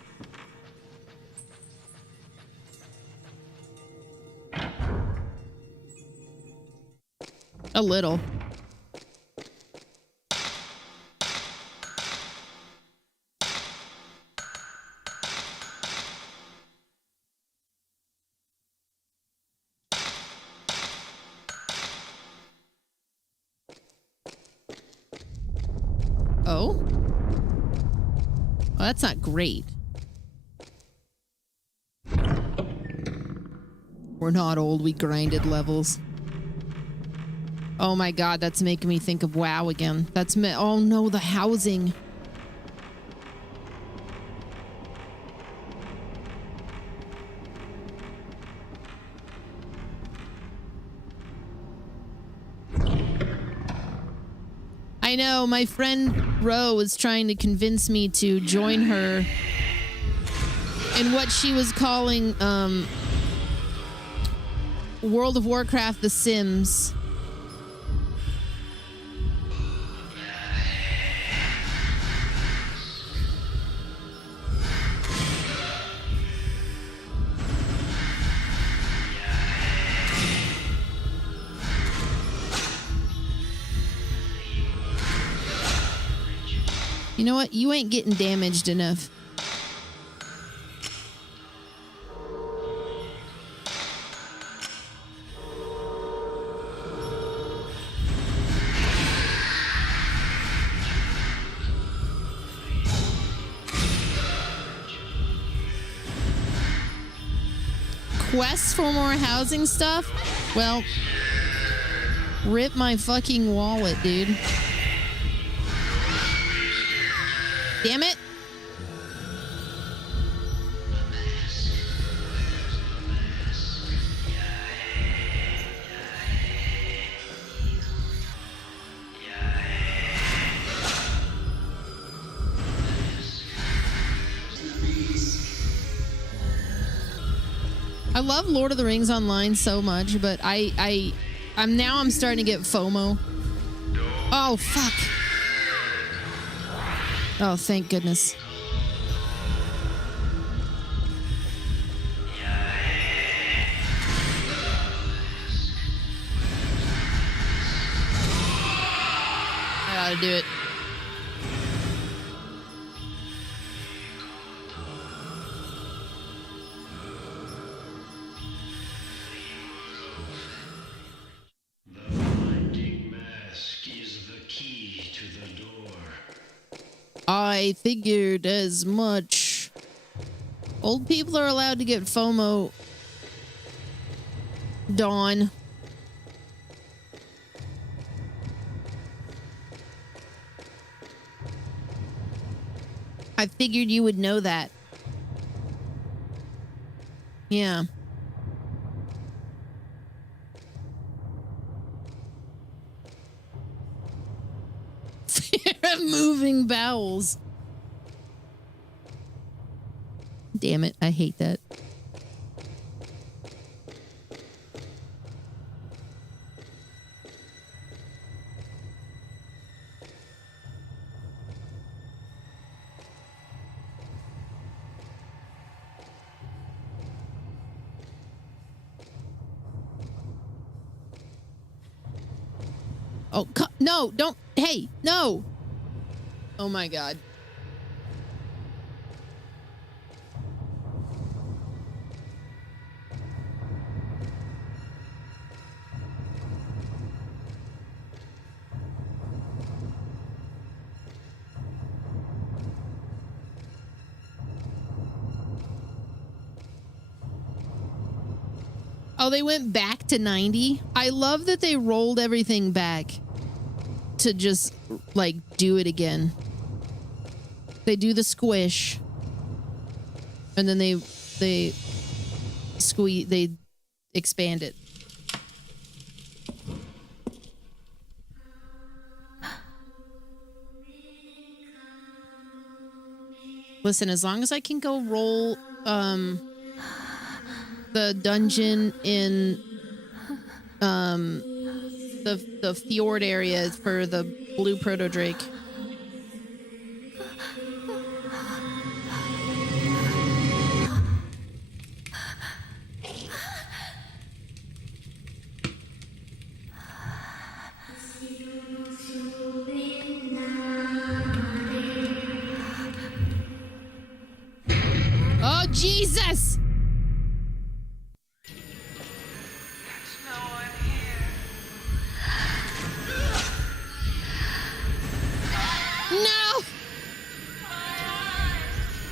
A little. Oh? Well, that's not great. We're not old, we grinded levels. Oh my god, that's making me think of WoW again. Oh no, the housing. I know, my friend Ro was trying to convince me to join her in what she was calling World of Warcraft The Sims. You know what? You ain't getting damaged enough. Quests for more housing stuff? Well, rip my fucking wallet, dude. Damn it. I love Lord of the Rings Online so much, but I'm starting to get FOMO. Oh, fuck. Oh, thank goodness. I gotta do it. I figured as much. Old people are allowed to get FOMO. Dawn. I figured you would know that. Yeah. Fear of moving bowels. Damn it, I hate that. Oh, no, don't. Hey, no. Oh my God. Oh, they went back to 90. I love that they rolled everything back to just like do it again. They do the squish and then they squeeze, they expand it. Listen, as long as I can go roll the dungeon in the fjord area for the blue proto drake. Oh Jesus! No!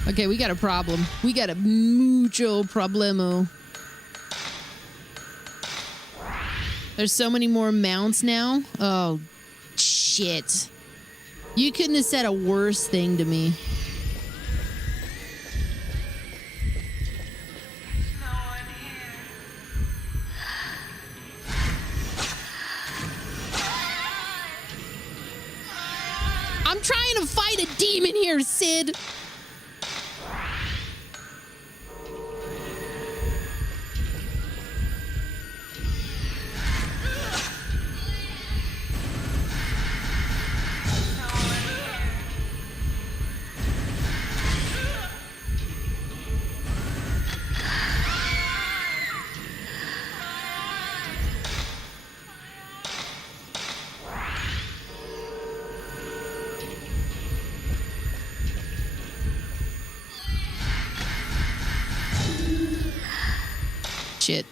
Okay, we got a problem. We got a mucho problemo. There's so many more mounts now. Oh, shit. You couldn't have said a worse thing to me. I'm trying to fight a demon here, Sid. Shit.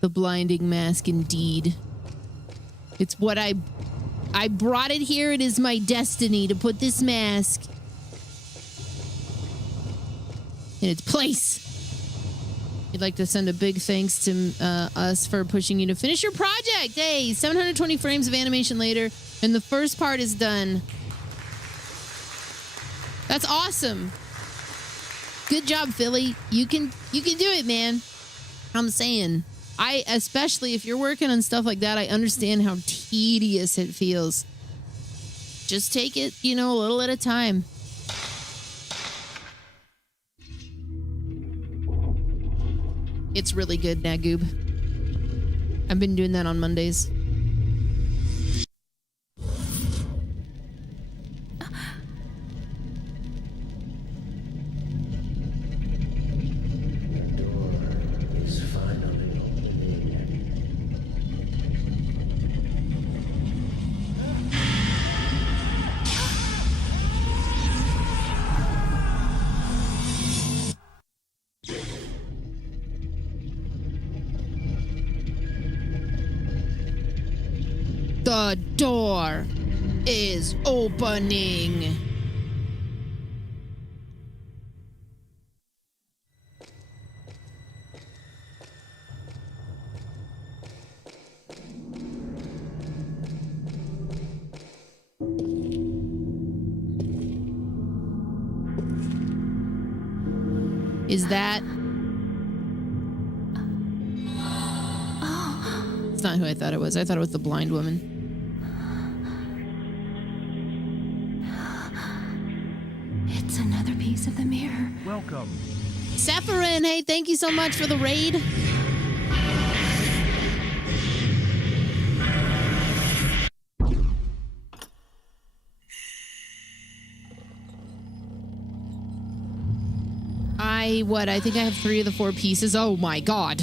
The blinding mask, indeed. It's what I brought it here. It is my destiny to put this mask in its place. I'd like to send a big thanks to us for pushing you to finish your project. Hey, 720 frames of animation later, and the first part is done. That's awesome. Good job, Philly. You can do it, man. I'm saying. Especially if you're working on stuff like that, I understand how tedious it feels. Just take it, a little at a time. It's really good, Nagoob. I've been doing that on Mondays. The door is opening. Is that... It's not who I thought it was. I thought it was the blind woman. It's another piece of the mirror. Welcome. Sephirin, hey, thank you so much for the raid. I think I have 3 of the 4 pieces. Oh my god.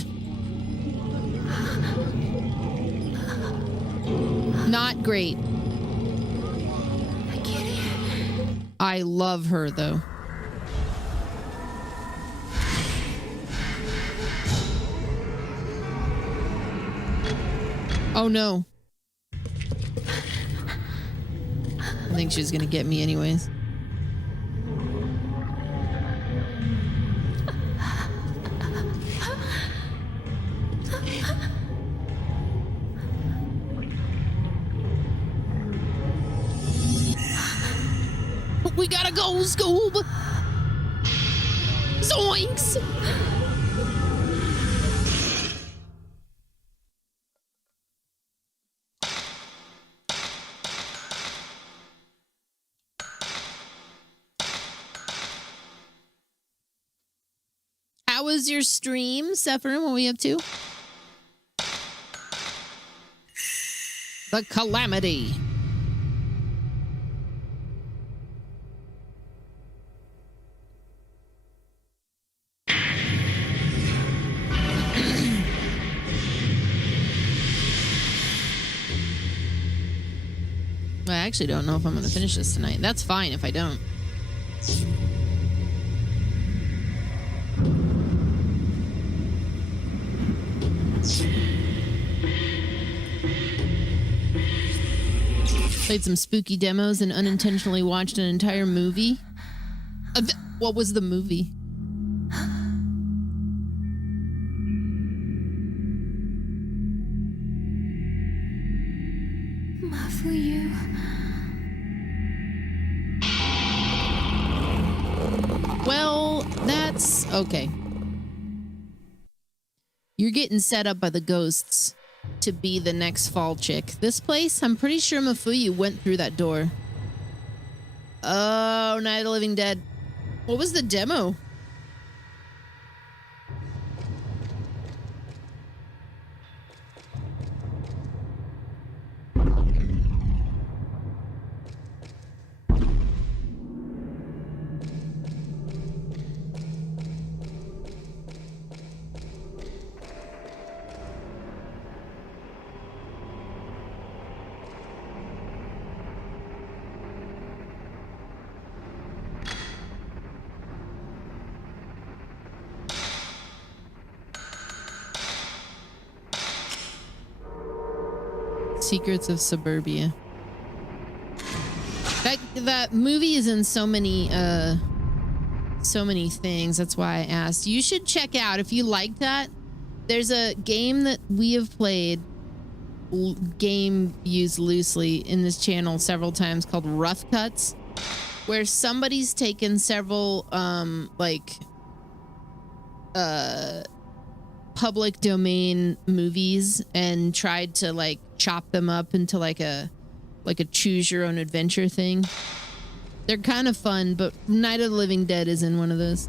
Not great. I get it. I love her though. Oh no. I think she's gonna get me anyways. We gotta go, Scoob! Zoinks! How was your stream, Sephirin? What were we up to? The Calamity. I actually don't know if I'm going to finish this tonight. That's fine if I don't. Played some spooky demos and unintentionally watched an entire movie. What was the movie? Muffle you. Well, that's okay. You're getting set up by the ghosts to be the next fall chick. This place, I'm pretty sure Mafuyu went through that door. Oh, Night of the Living Dead. What was the demo? Secrets of Suburbia. That movie is in so many things. That's why I asked. You should check out, if you like that, there's a game that we have played, game used loosely in this channel several times, called Rough Cuts, where somebody's taken several public domain movies and tried to like chop them up into like a choose your own adventure thing. They're kind of fun, but Night of the Living Dead is in one of those.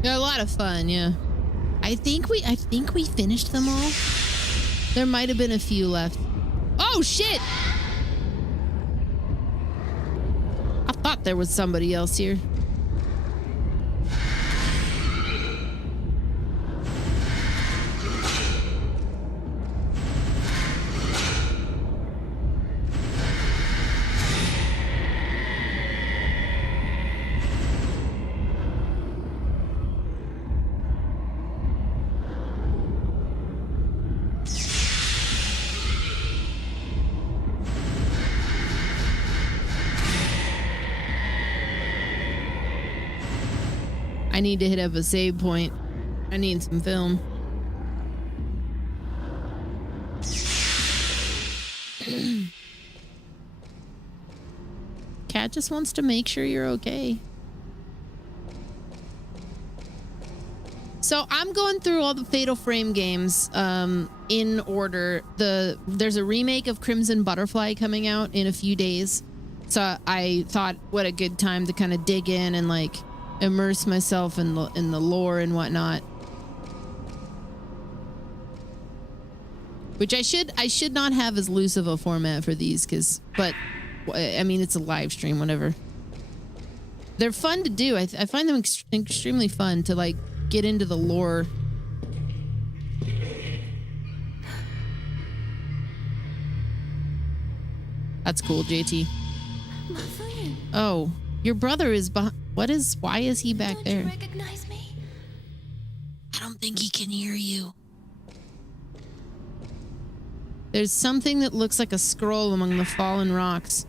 They're a lot of fun, yeah. I think we finished them all. There might have been a few left. Oh, shit! I thought there was somebody else here. I need to hit up a save point. I need some film. Cat just wants to make sure you're okay. So I'm going through all the Fatal Frame games in order. There's a remake of Crimson Butterfly coming out in a few days. So I thought what a good time to kind of dig in and like immerse myself in the lore and whatnot. Which I should not have as loose of a format for these, but I mean, it's a live stream, whatever. They're fun to do. I find them extremely fun to like get into the lore. That's cool, JT. My friend. Oh, your brother is behind. Why is he back there? Don't you recognize me? I don't think he can hear you. There's something that looks like a scroll among the fallen rocks.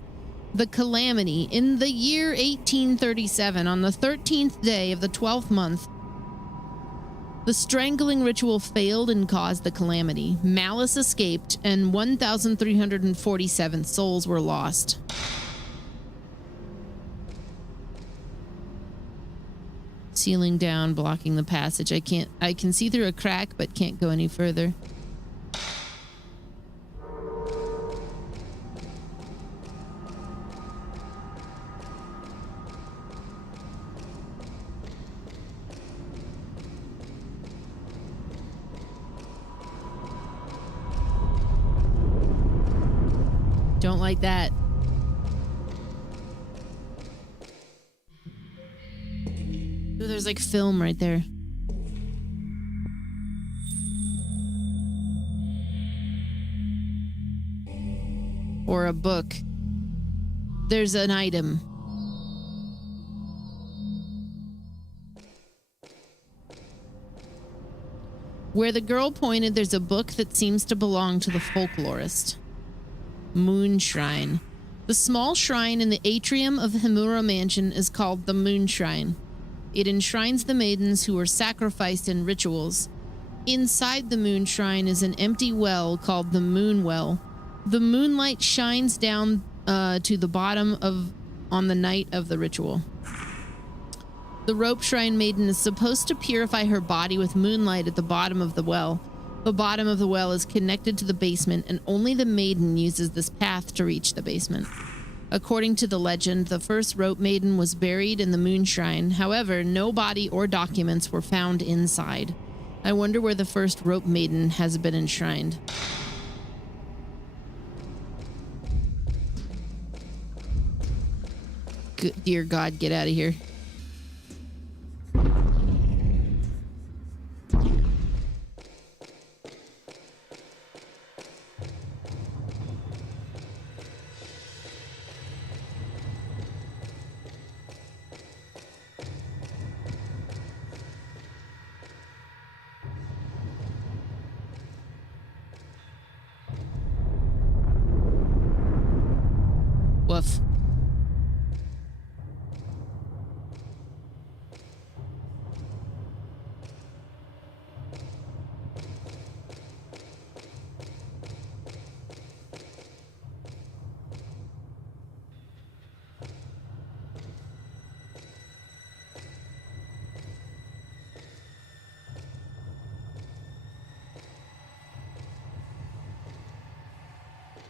The Calamity. In the year 1837, on the 13th day of the 12th month, the strangling ritual failed and caused the calamity. Malice escaped, and 1,347 souls were lost. Ceiling down, blocking the passage. I can see through a crack, but can't go any further. Don't like that. Ooh, there's like film right there. Or a book. There's an item. Where the girl pointed, there's a book that seems to belong to the folklorist. Moon Shrine. The small shrine in the atrium of Himura Mansion is called the Moon Shrine. It enshrines the maidens who were sacrificed in rituals. Inside the Moon Shrine is an empty well called the Moon Well. The moonlight shines down to the bottom on the night of the ritual. The Rope Shrine Maiden is supposed to purify her body with moonlight at the bottom of the well. The bottom of the well is connected to the basement, and only the maiden uses this path to reach the basement. According to the legend, the first Rope Maiden was buried in the Moon Shrine. However, no body or documents were found inside. I wonder where the first Rope Maiden has been enshrined. Good, dear God, get out of here. Woof.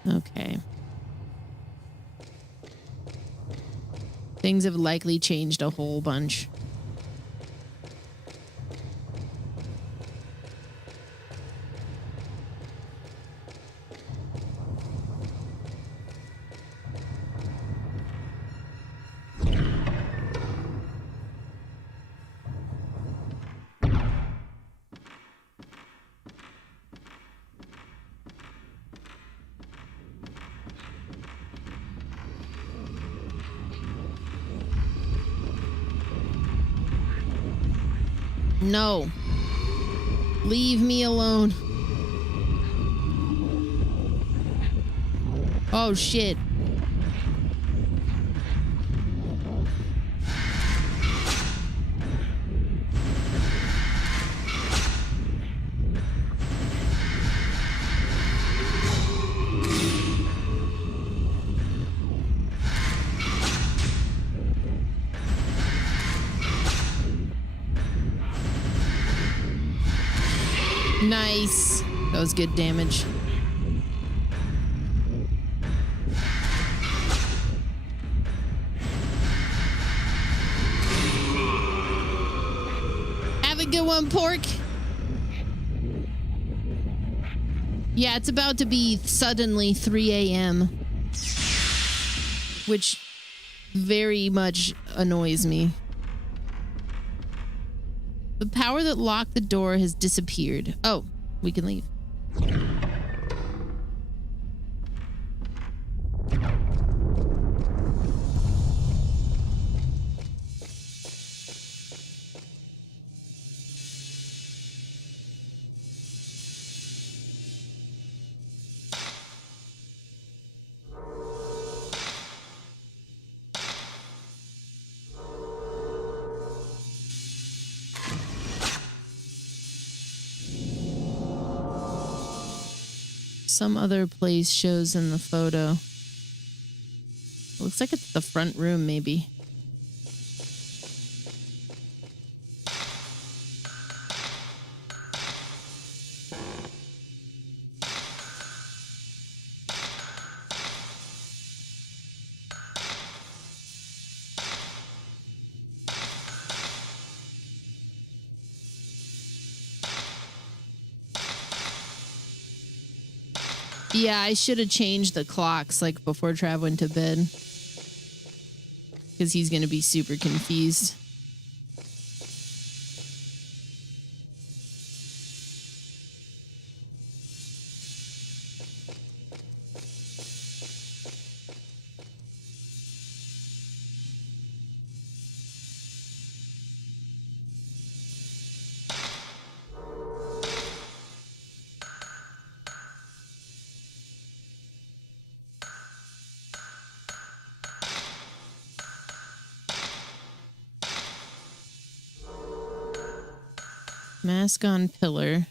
Okay. Things have likely changed a whole bunch. No. Leave me alone. Oh, shit. Nice. That was good damage. Have a good one, Pork. Yeah, it's about to be suddenly 3 a.m., which very much annoys me. The power that locked the door has disappeared. Oh, we can leave. Some other place shows in the photo. It looks like it's the front room, maybe. Yeah, I should have changed the clocks like before Trav went to bed. Because he's going to be super confused. Mask on pillar.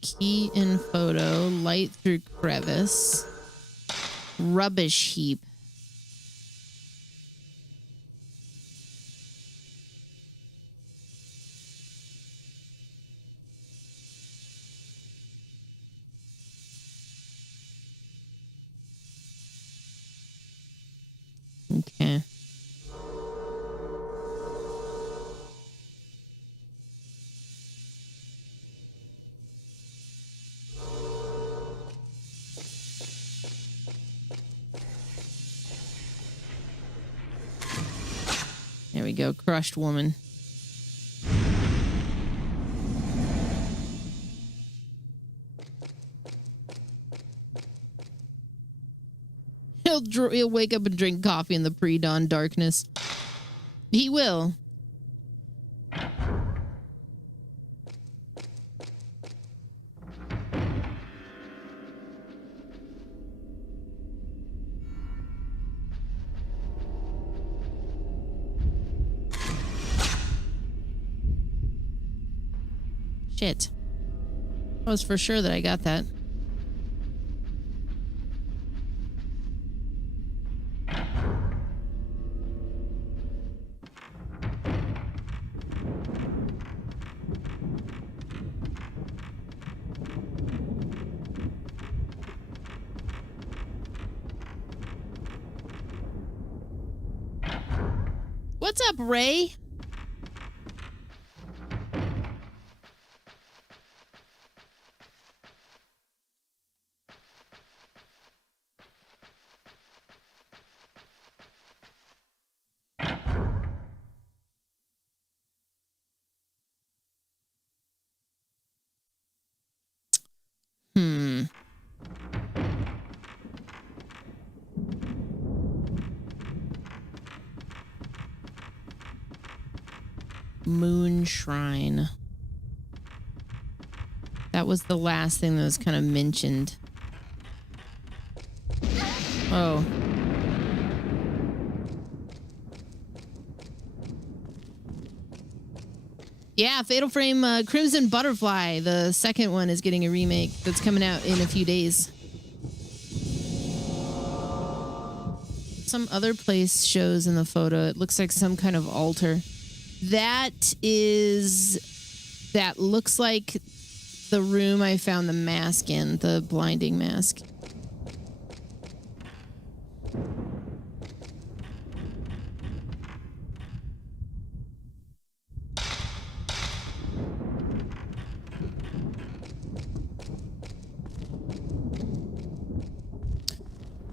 Key in photo. Light through crevice. Rubbish heap. Okay. There we go. Crushed woman. He'll wake up and drink coffee in the pre-dawn darkness. He will. Shit. I was for sure that I got that. What's up, Ray? Hmm. 'Cause Moon Shrine. That was the last thing that was kind of mentioned. Oh. Yeah, Fatal Frame Crimson Butterfly. The second one is getting a remake that's coming out in a few days. Some other place shows in the photo. It looks like some kind of altar. That looks like the room I found the mask in, the blinding mask.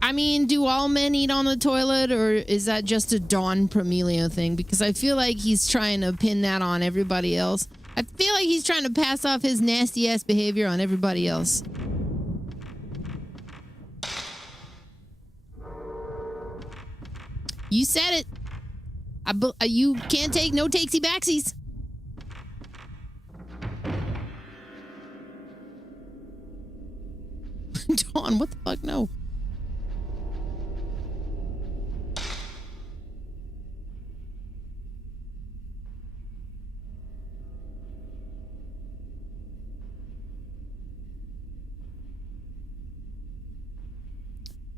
I mean, do all men eat on the toilet, or is that just a Don Promelio thing? Because I feel like he's trying to pin that on everybody else. I feel like he's trying to pass off his nasty-ass behavior on everybody else. You said it. You can't take no takesy backsies. Dawn, what the fuck? No.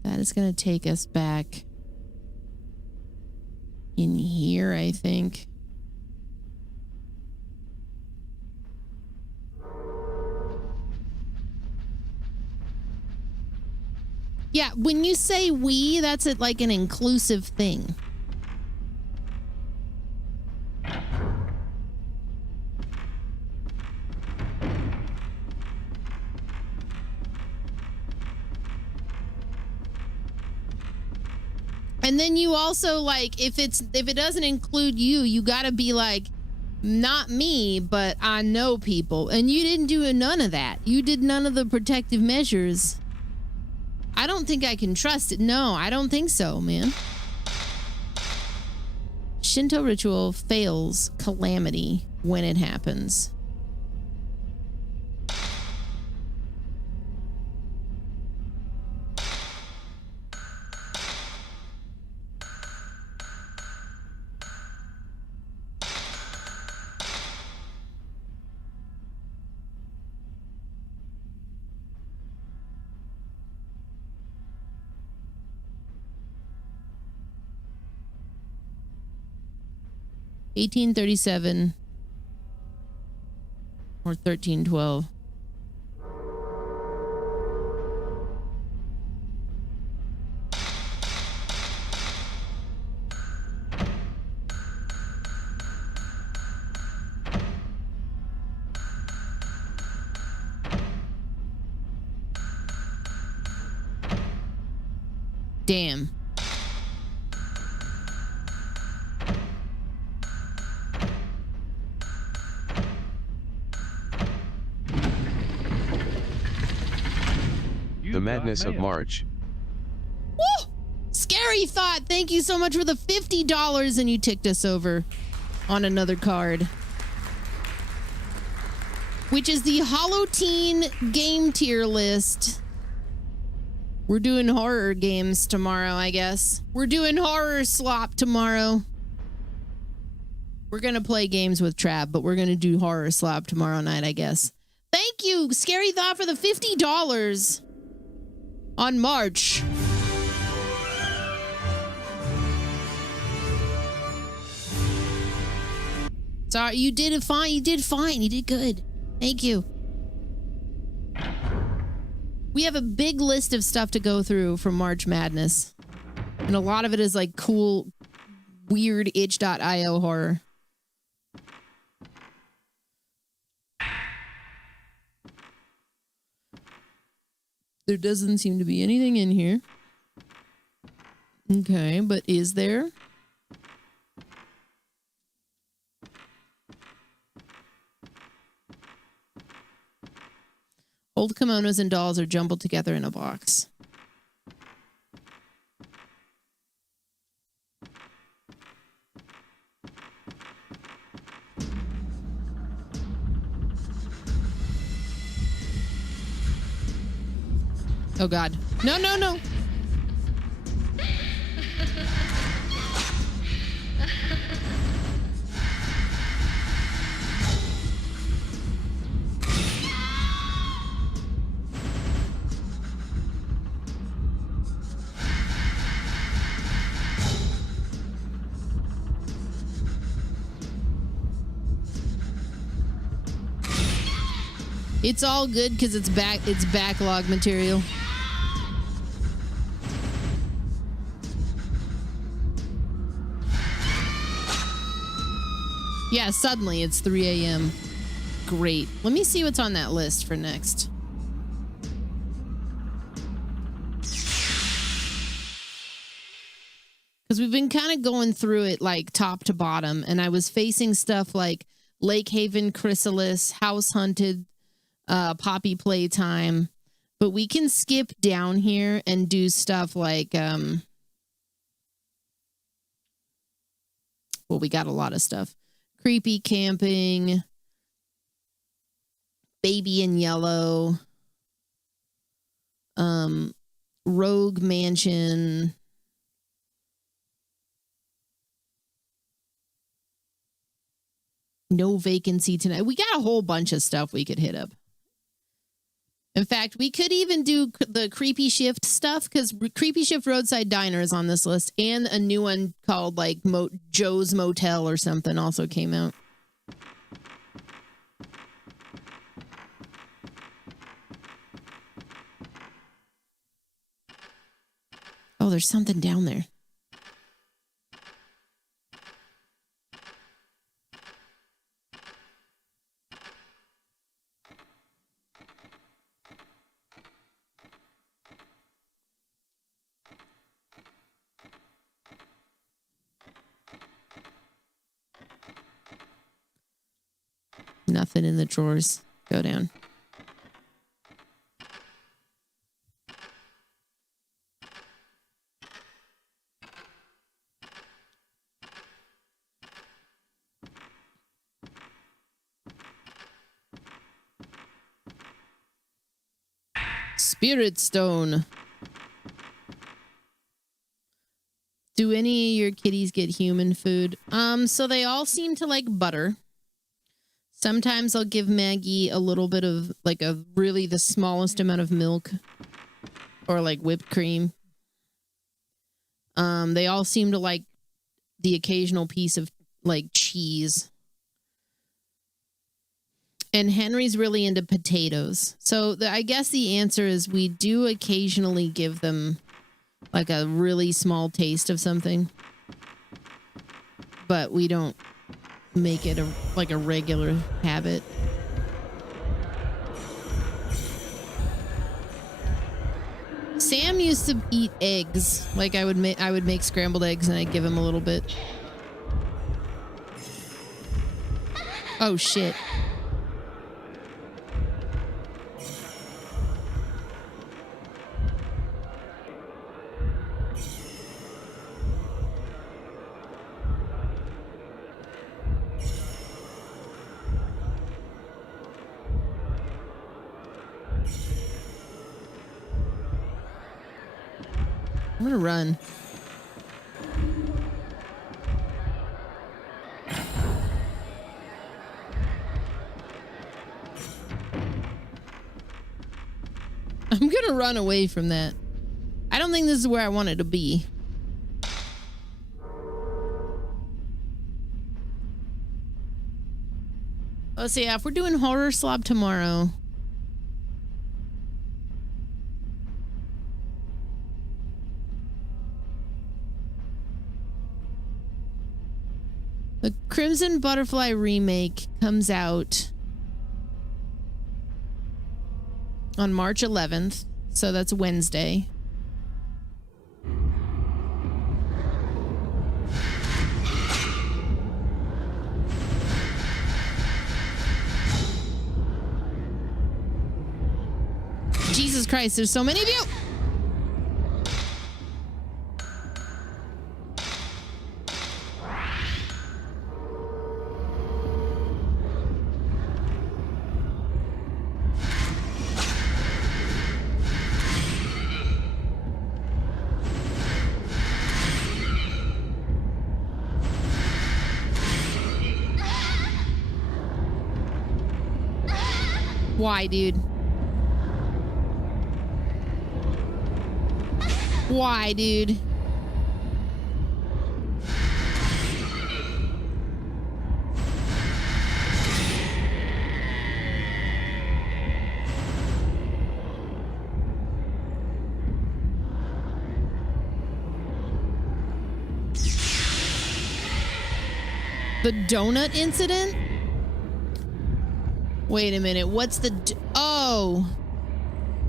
That is going to take us back in here, I think. Yeah, when you say we, that's like an inclusive thing. And then you also, like, if it doesn't include you, you gotta be like, not me, but I know people. And you didn't do none of that. You did none of the protective measures. I don't think I can trust it. No, I don't think so, man. Shinto ritual fails calamity when it happens. $18.37 or $13.12. Damn. The madness of March. Woo! Scary thought. Thank you so much for the $50, and you ticked us over on another card. Which is the Holo-Teen game tier list. We're doing horror games tomorrow, I guess. We're doing horror slop tomorrow. We're gonna play games with Trav, but we're gonna do horror slop tomorrow night, I guess. Thank you, Scary Thought, for the $50 on March. Sorry, you did it fine. You did fine. You did good. Thank you. We have a big list of stuff to go through from March Madness. And a lot of it is like cool, weird itch.io horror. There doesn't seem to be anything in here. Okay, but is there? Old kimonos and dolls are jumbled together in a box. Oh God. No, no, no. It's all good because it's backlog material. Yeah, suddenly it's 3 a.m. Great. Let me see what's on that list for next. Because we've been kind of going through it like top to bottom, and I was facing stuff like Lake Haven Chrysalis, House Hunted, Poppy Playtime, but we can skip down here and do stuff like well, we got a lot of stuff. Creepy Camping, Baby in Yellow, Rogue Mansion, No Vacancy Tonight. We got a whole bunch of stuff we could hit up. In fact, we could even do the Creepy Shift stuff because Creepy Shift Roadside Diner is on this list, and a new one called like Joe's Motel or something also came out. Oh, there's something down there. Nothing in the drawers. Go down. Spirit Stone. Do any of your kitties get human food? So they all seem to like butter. Sometimes I'll give Maggie a little bit of like the smallest amount of milk or like whipped cream. They all seem to like the occasional piece of like cheese. And Henry's really into potatoes. So I guess the answer is we do occasionally give them like a really small taste of something. But we don't make it like a regular habit. Sam used to eat eggs. Like I would make scrambled eggs and I'd give him a little bit. Oh shit. I'm gonna run. I'm gonna run away from that. I don't think this is where I wanted to be. Let's see, if we're doing Horror Slob tomorrow. The Crimson Butterfly remake comes out on March 11th, so that's Wednesday. Jesus Christ, there's so many of you! Why, dude? Why, dude? The donut incident? Wait a minute. What's the... Oh.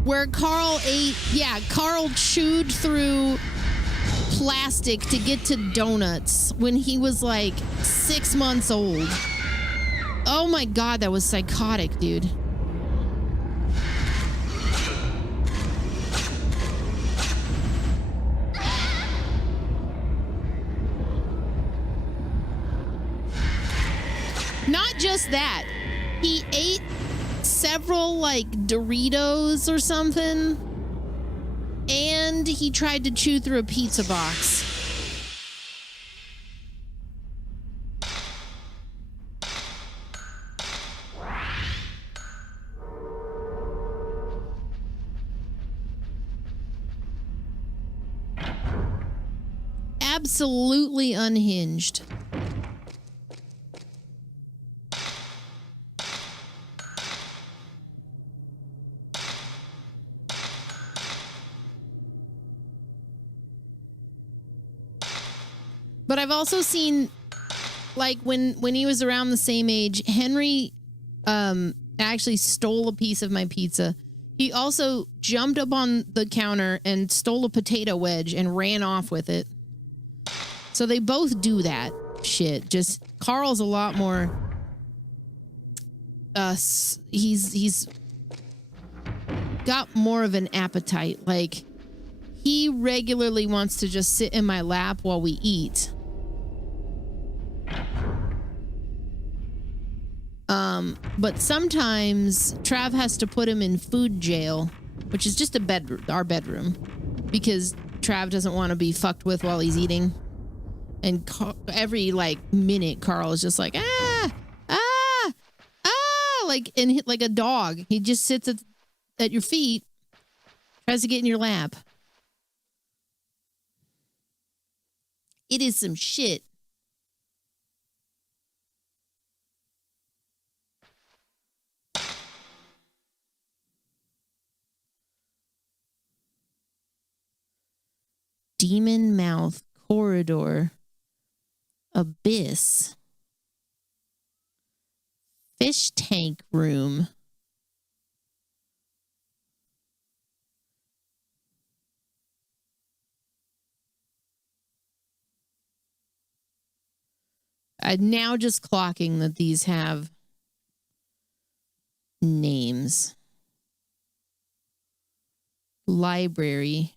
Where Carl ate... Yeah, Carl chewed through plastic to get to donuts when he was like 6 months old. Oh my God, that was psychotic, dude. Not just that, he ate several like Doritos or something, and he tried to chew through a pizza box. Absolutely unhinged. But I've also seen, like, when he was around the same age, Henry actually stole a piece of my pizza. He also jumped up on the counter and stole a potato wedge and ran off with it. So they both do that shit. Just Carl's a lot more. He's got more of an appetite. Like, he regularly wants to just sit in my lap while we eat. But sometimes Trav has to put him in food jail, which is just our bedroom, because Trav doesn't want to be fucked with while he's eating. And every like minute, Carl is just like, like a dog. He just sits at your feet, tries to get in your lap. It is some shit. Demon mouth corridor. Abyss. Fish tank room. I'm now just clocking that these have names. Library.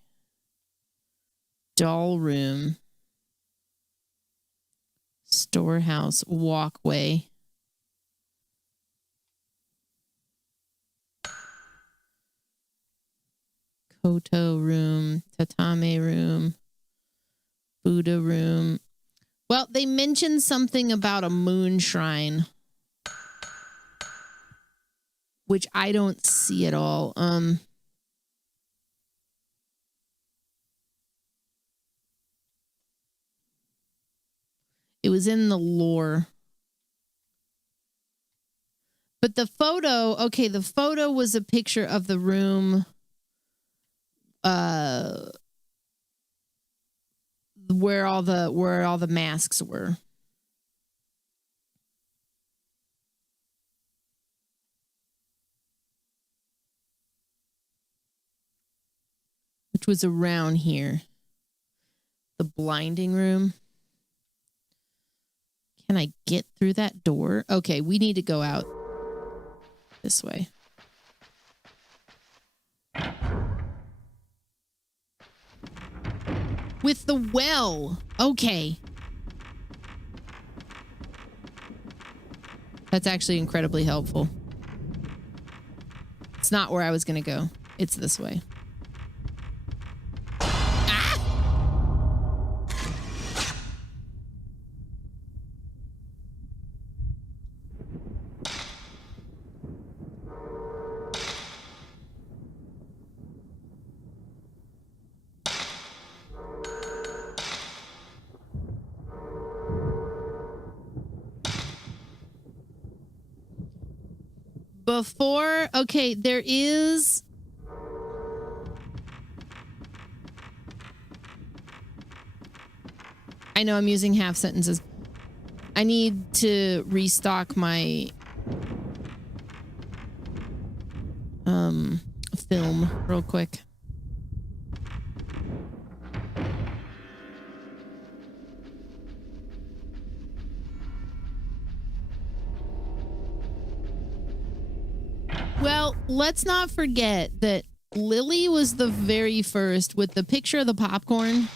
Doll room. Storehouse walkway. Koto room. Tatame room. Buddha room. Well, they mentioned something about a moon shrine, which I don't see at all. It was in the lore. But the photo, okay, the photo was a picture of the room where all the masks were. Which was around here. The blinding room. Can I get through that door? Okay, we need to go out this way. With the well. Okay. That's actually incredibly helpful. It's not where I was going to go. It's this way. Before, okay, there is... I know I'm using half sentences. I need to restock my film real quick. Well, let's not forget that Lily was the very first with the picture of the popcorn.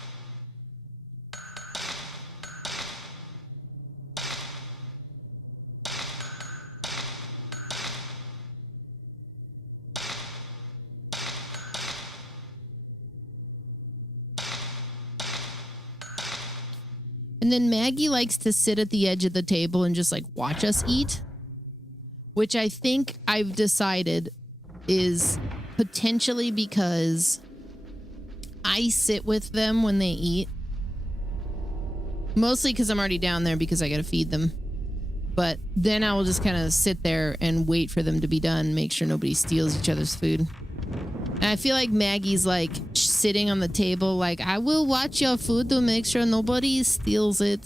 And then Maggie likes to sit at the edge of the table and just like watch us eat, which I think I've decided is potentially because I sit with them when they eat. Mostly because I'm already down there because I got to feed them. But then I will just kind of sit there and wait for them to be done, make sure nobody steals each other's food. And I feel like Maggie's like sitting on the table like, I will watch your food to make sure nobody steals it.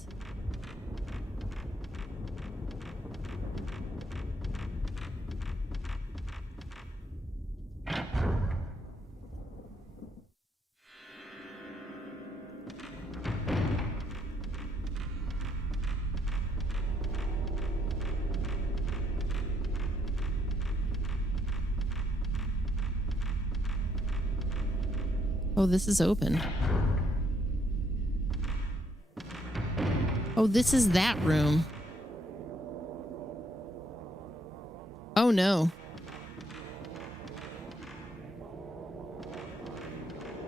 Oh, this is open. Oh, this is that room. Oh, no.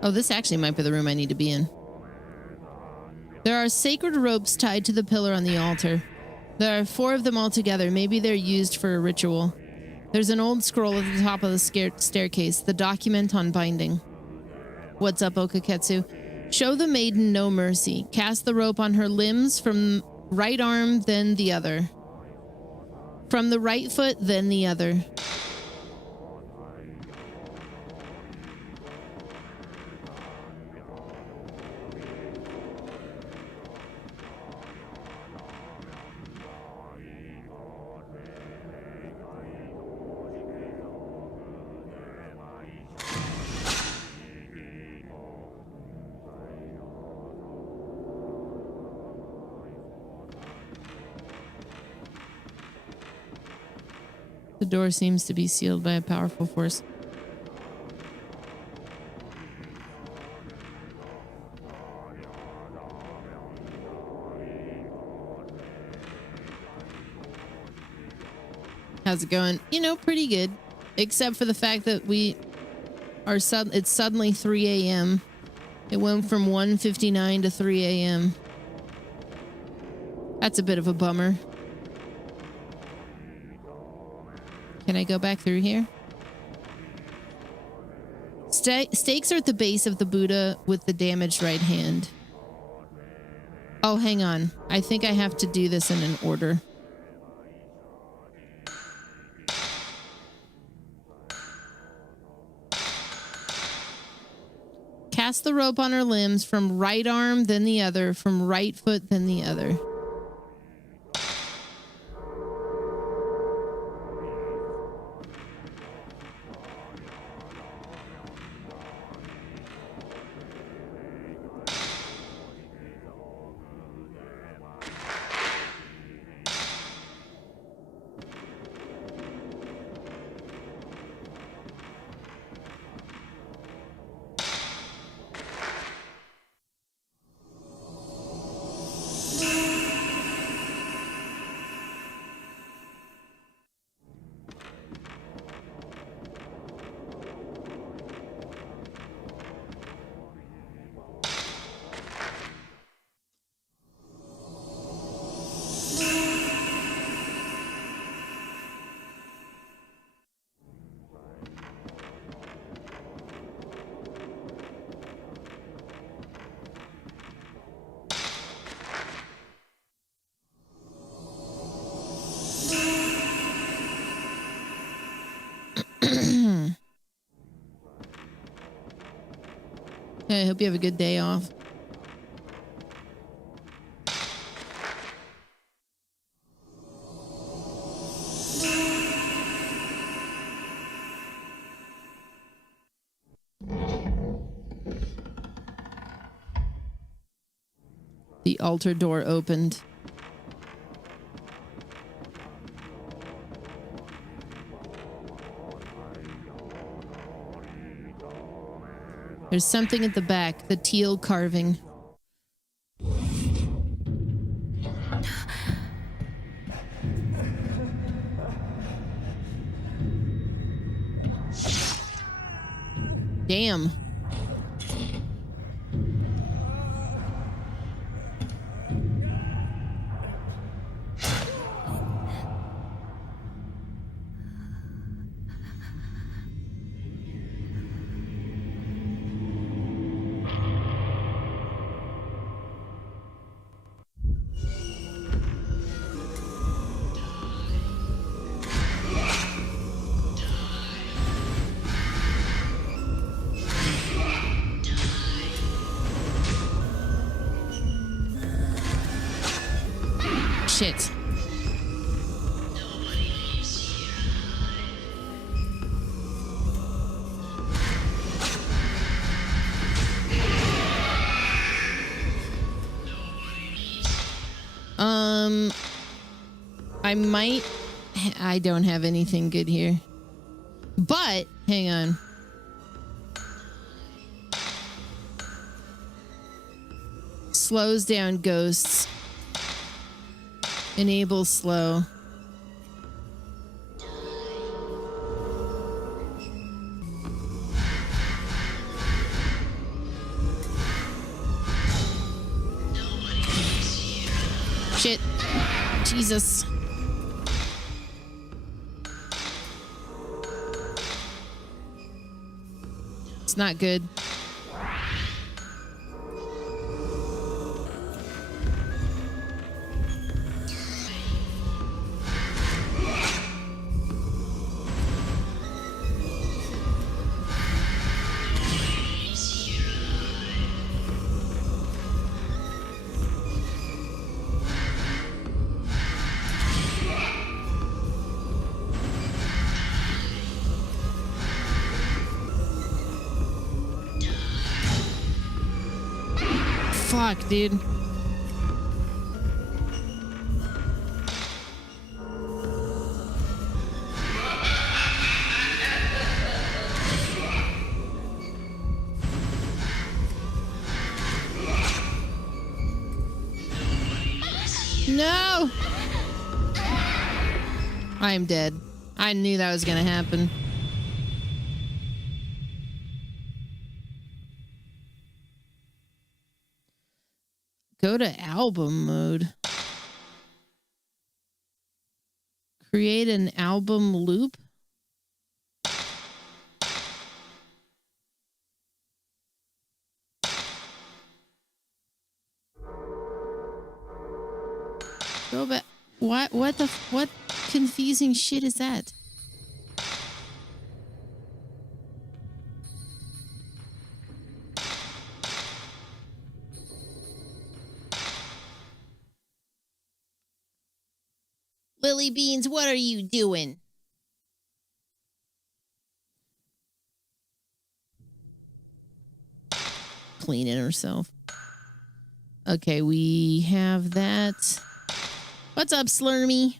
Oh, this actually might be the room I need to be in. There are sacred ropes tied to the pillar on the altar. There are 4 of them all together. Maybe they're used for a ritual. There's an old scroll at the top of the staircase, the document on binding. What's up, Okaketsu? Show the maiden no mercy. Cast the rope on her limbs from right arm, then the other. From the right foot, then the other. The door seems to be sealed by a powerful force. How's it going? You know, pretty good. Except for the fact that it's suddenly 3 a.m. It went from 1:59 to 3 a.m. That's a bit of a bummer. Can I go back through here? Stakes are at the base of the Buddha with the damaged right hand. Oh, hang on. I think I have to do this in an order. Cast the rope on her limbs from right arm, then the other, from right foot, then the other. Okay, I hope you have a good day off. The altar door opened. There's something at the back, the teal carving. Damn. Shit. I don't have anything good here. But, hang on. Slows down ghosts. Enable slow. Shit. Jesus. It's not good. Fuck, dude. No! I'm dead. I knew that was gonna happen. Go to album mode. Create an album loop. Go back. What confusing shit is that? Lily Beans, what are you doing? Cleaning herself. Okay, we have that. What's up, Slurmy?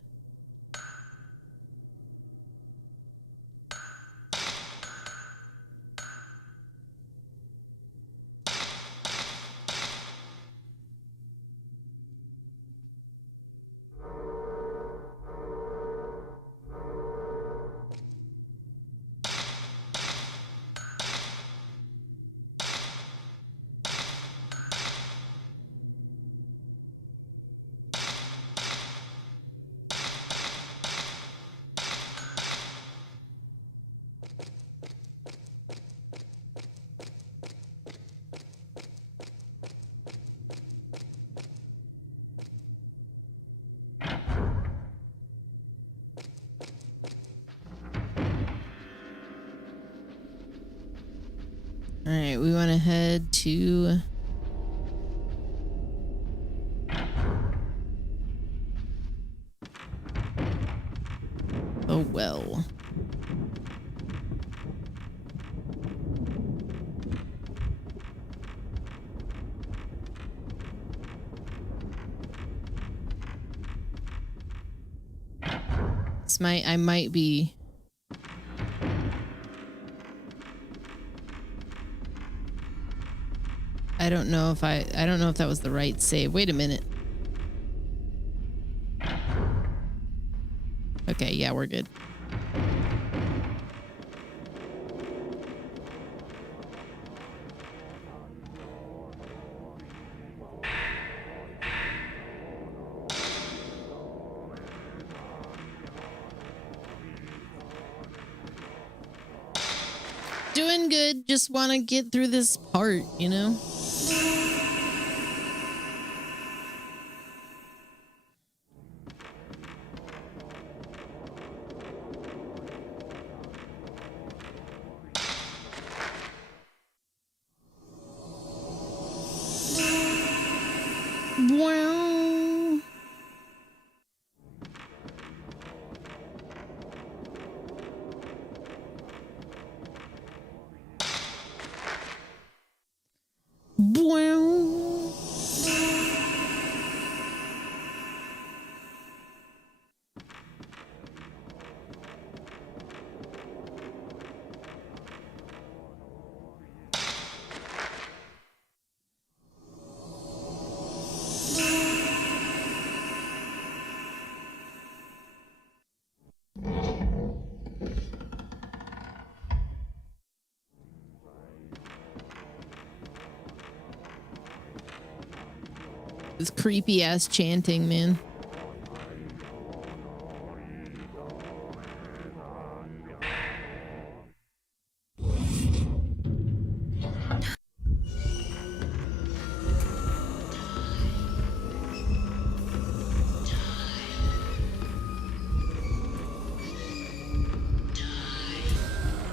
All right, we want to head to... Oh, well. I might be... I don't know if that was the right save. Wait a minute. Okay, yeah, we're good. Doing good. Just want to get through this part, you know? Wow. Wow. This creepy ass chanting, man.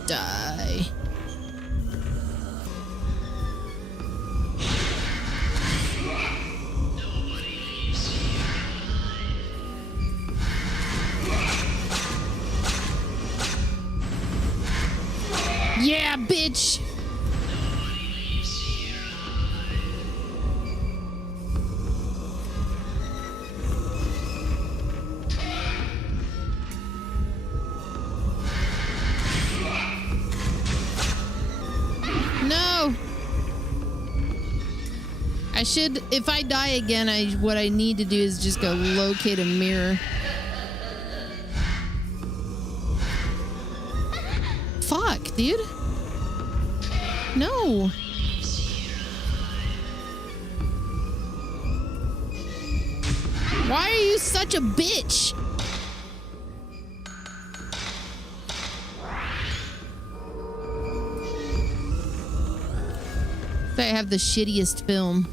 Die. Yeah, bitch. No. I should, if I die again, what I need to do is just go locate a mirror. Fuck, dude. No. Why are you such a bitch? I have the shittiest film.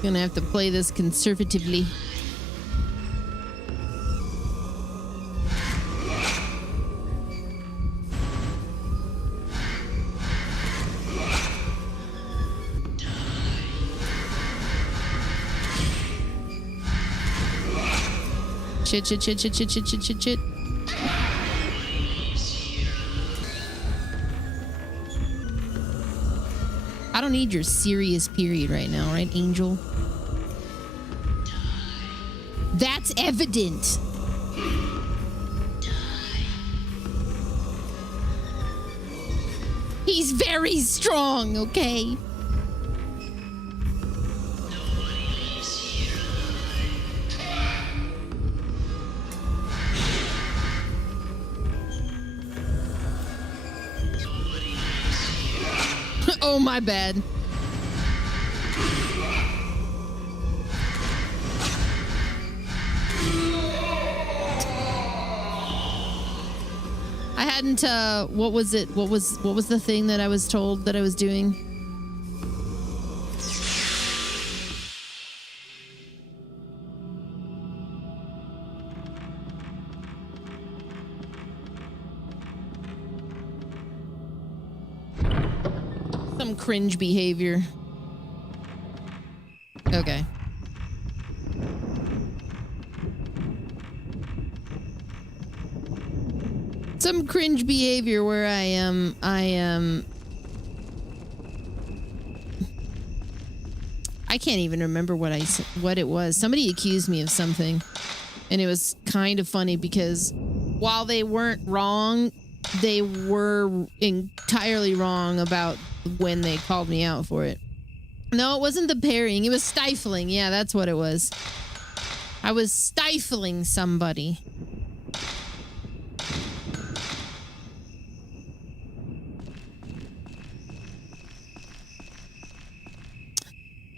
Gonna have to play this conservatively. Shit. I don't need your serious period right now, right, Angel? That's evident. He's very strong, okay? Oh, my bad. hadn't what was it? What was the thing that I was told that I was doing? Some cringe behavior. Okay. Some cringe behavior where I can't even remember what it was. Somebody accused me of something, and it was kind of funny because while they weren't wrong, they were entirely wrong about when they called me out for it. No, it wasn't the parrying. It was stifling. Yeah, that's what it was. I was stifling somebody.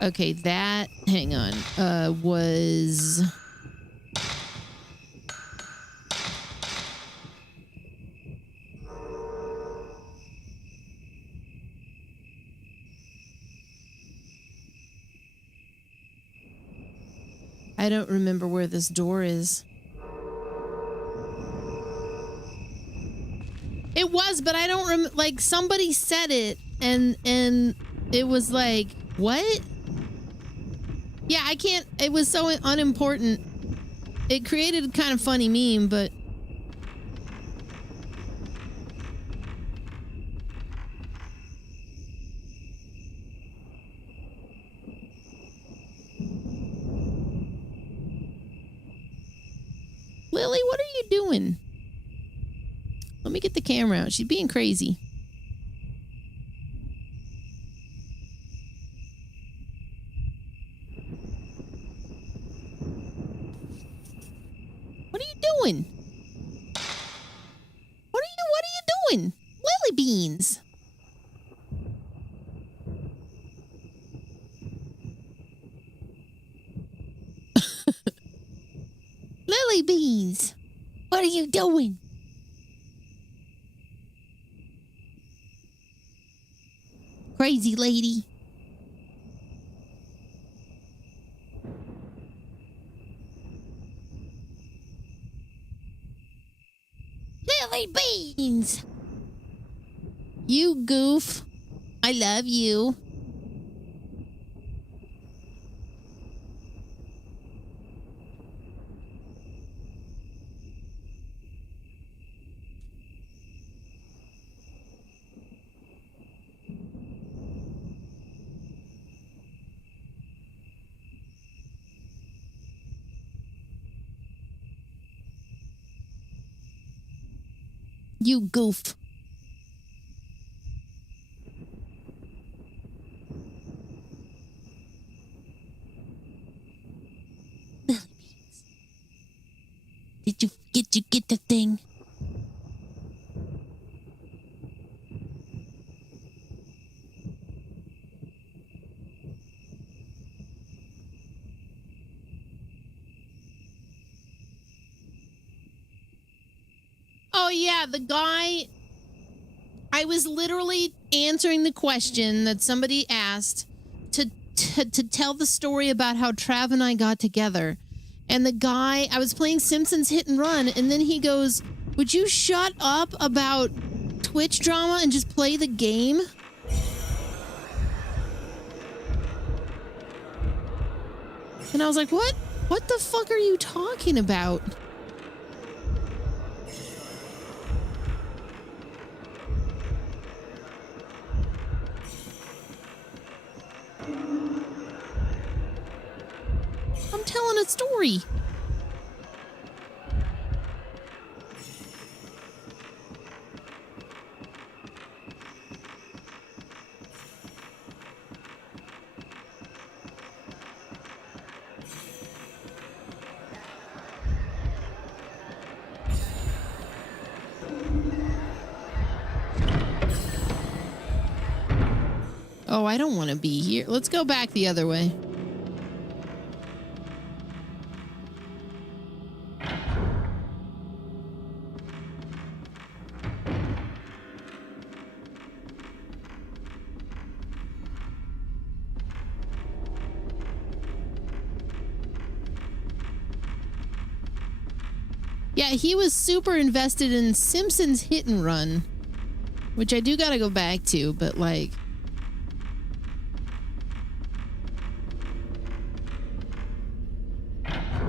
Okay, that, hang on, was... I don't remember where this door is. It was, but I don't like, somebody said it, and it was like, what? Yeah, I can't, it was so unimportant. It created a kind of funny meme, but... Lily, what are you doing? Let me get the camera out. She's being crazy. What are you doing? What are you doing? Lily beans. Lily beans. What are you doing? Crazy lady. Lily beans. You goof. I love you. You goof. Did you get the thing? Oh yeah, the guy, I was literally answering the question that somebody asked to tell the story about how Trav and I got together. And the guy, I was playing Simpsons Hit and Run, and then he goes, "Would you shut up about Twitch drama and just play the game?" And I was like, what? What the fuck are you talking about? I'm telling a story. Oh, I don't want to be here. Let's go back the other way. Yeah, he was super invested in Simpsons Hit and Run, which I do gotta go back to, but like...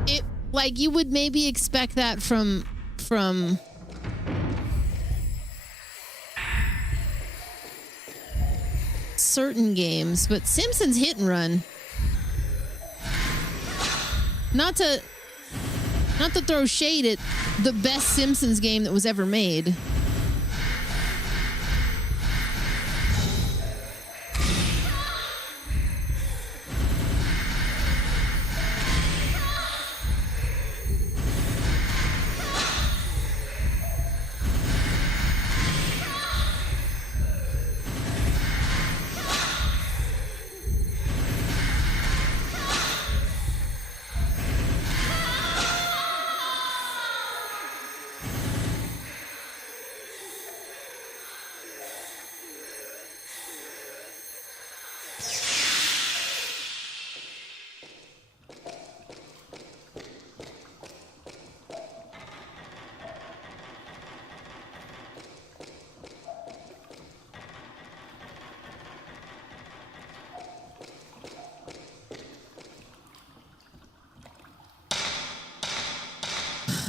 It, like, you would maybe expect that from certain games, but Simpsons Hit and Run... Not to throw shade at the best Simpsons game that was ever made.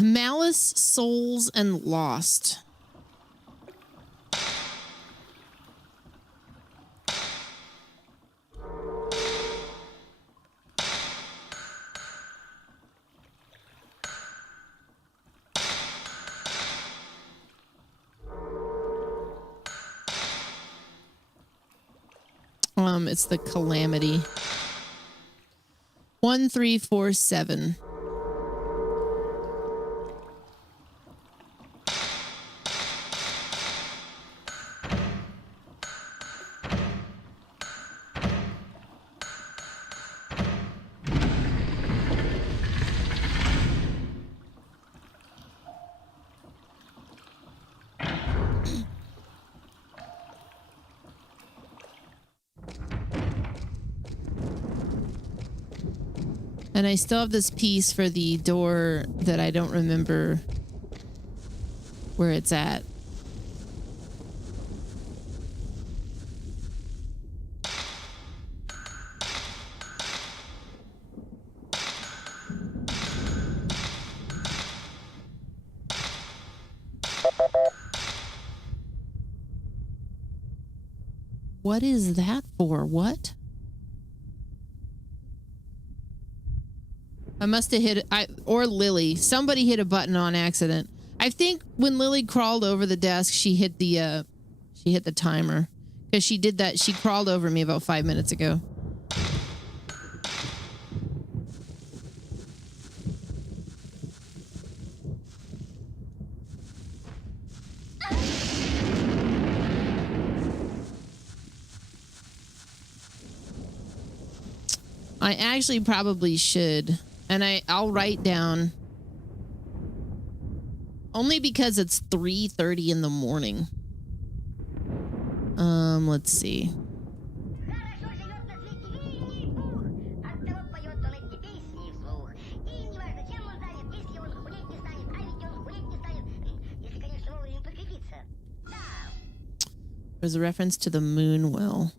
Malice, Souls, and Lost. It's the Calamity. 1347. And I still have this piece for the door that I don't remember where it's at. What is that for? What? I must have hit or Lily. Somebody hit a button on accident. I think when Lily crawled over the desk, she hit the timer because she did that. She crawled over me about 5 minutes ago. I actually probably should. And I'll write down, only because it's 3:30 in the morning. Let's see. There's a reference to the moon well.